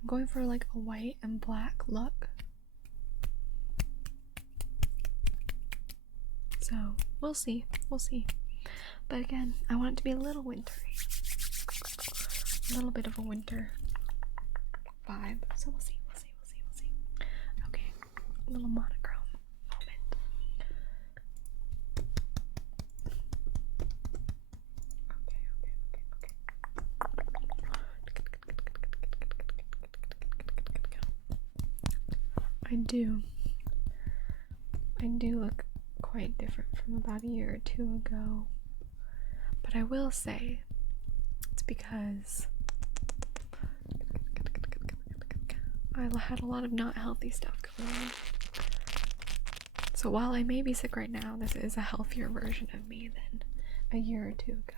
I'm going for like a white and black look. So we'll see. But again, I want it to be a little wintry. A little bit of a winter vibe. So we'll see. Okay, a little monochrome moment. Okay. I do look quite different from about a year or 2 ago. But I will say it's because I had a lot of not healthy stuff going on. So while I may be sick right now, this is a healthier version of me than a year or 2 ago.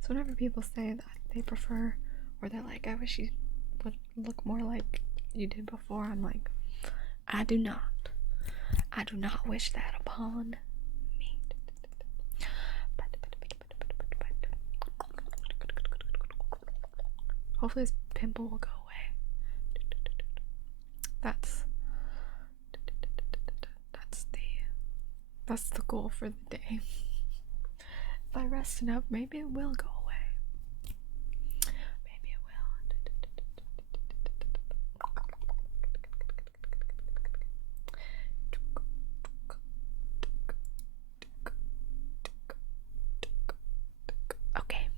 So whenever people say that they prefer, or they're like, I wish you would look more like you did before, I'm like, I do not. I do not wish that upon me. Hopefully this pimple will go away. That's the goal for the day. If I rest enough, maybe it will go away. Maybe it will. Okay.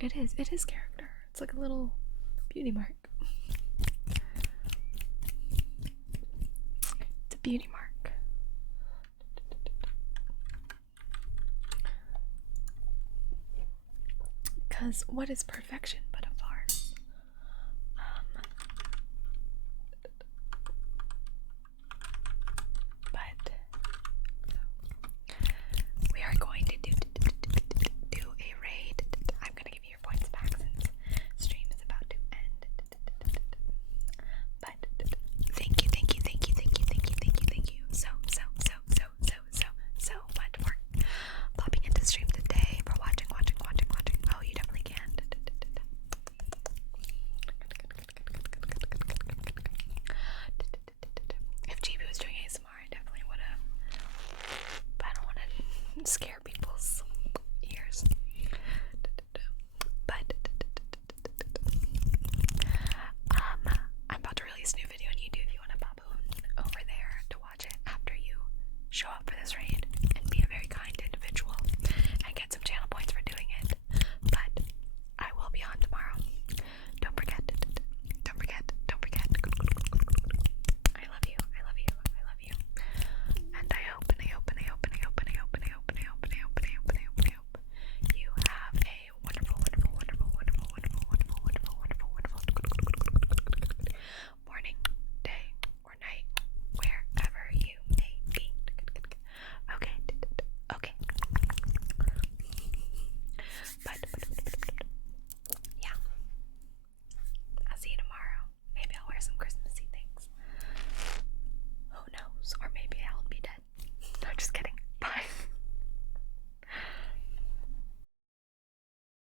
It is character. It's like a little beauty mark. It's a beauty mark. Because what is perfection?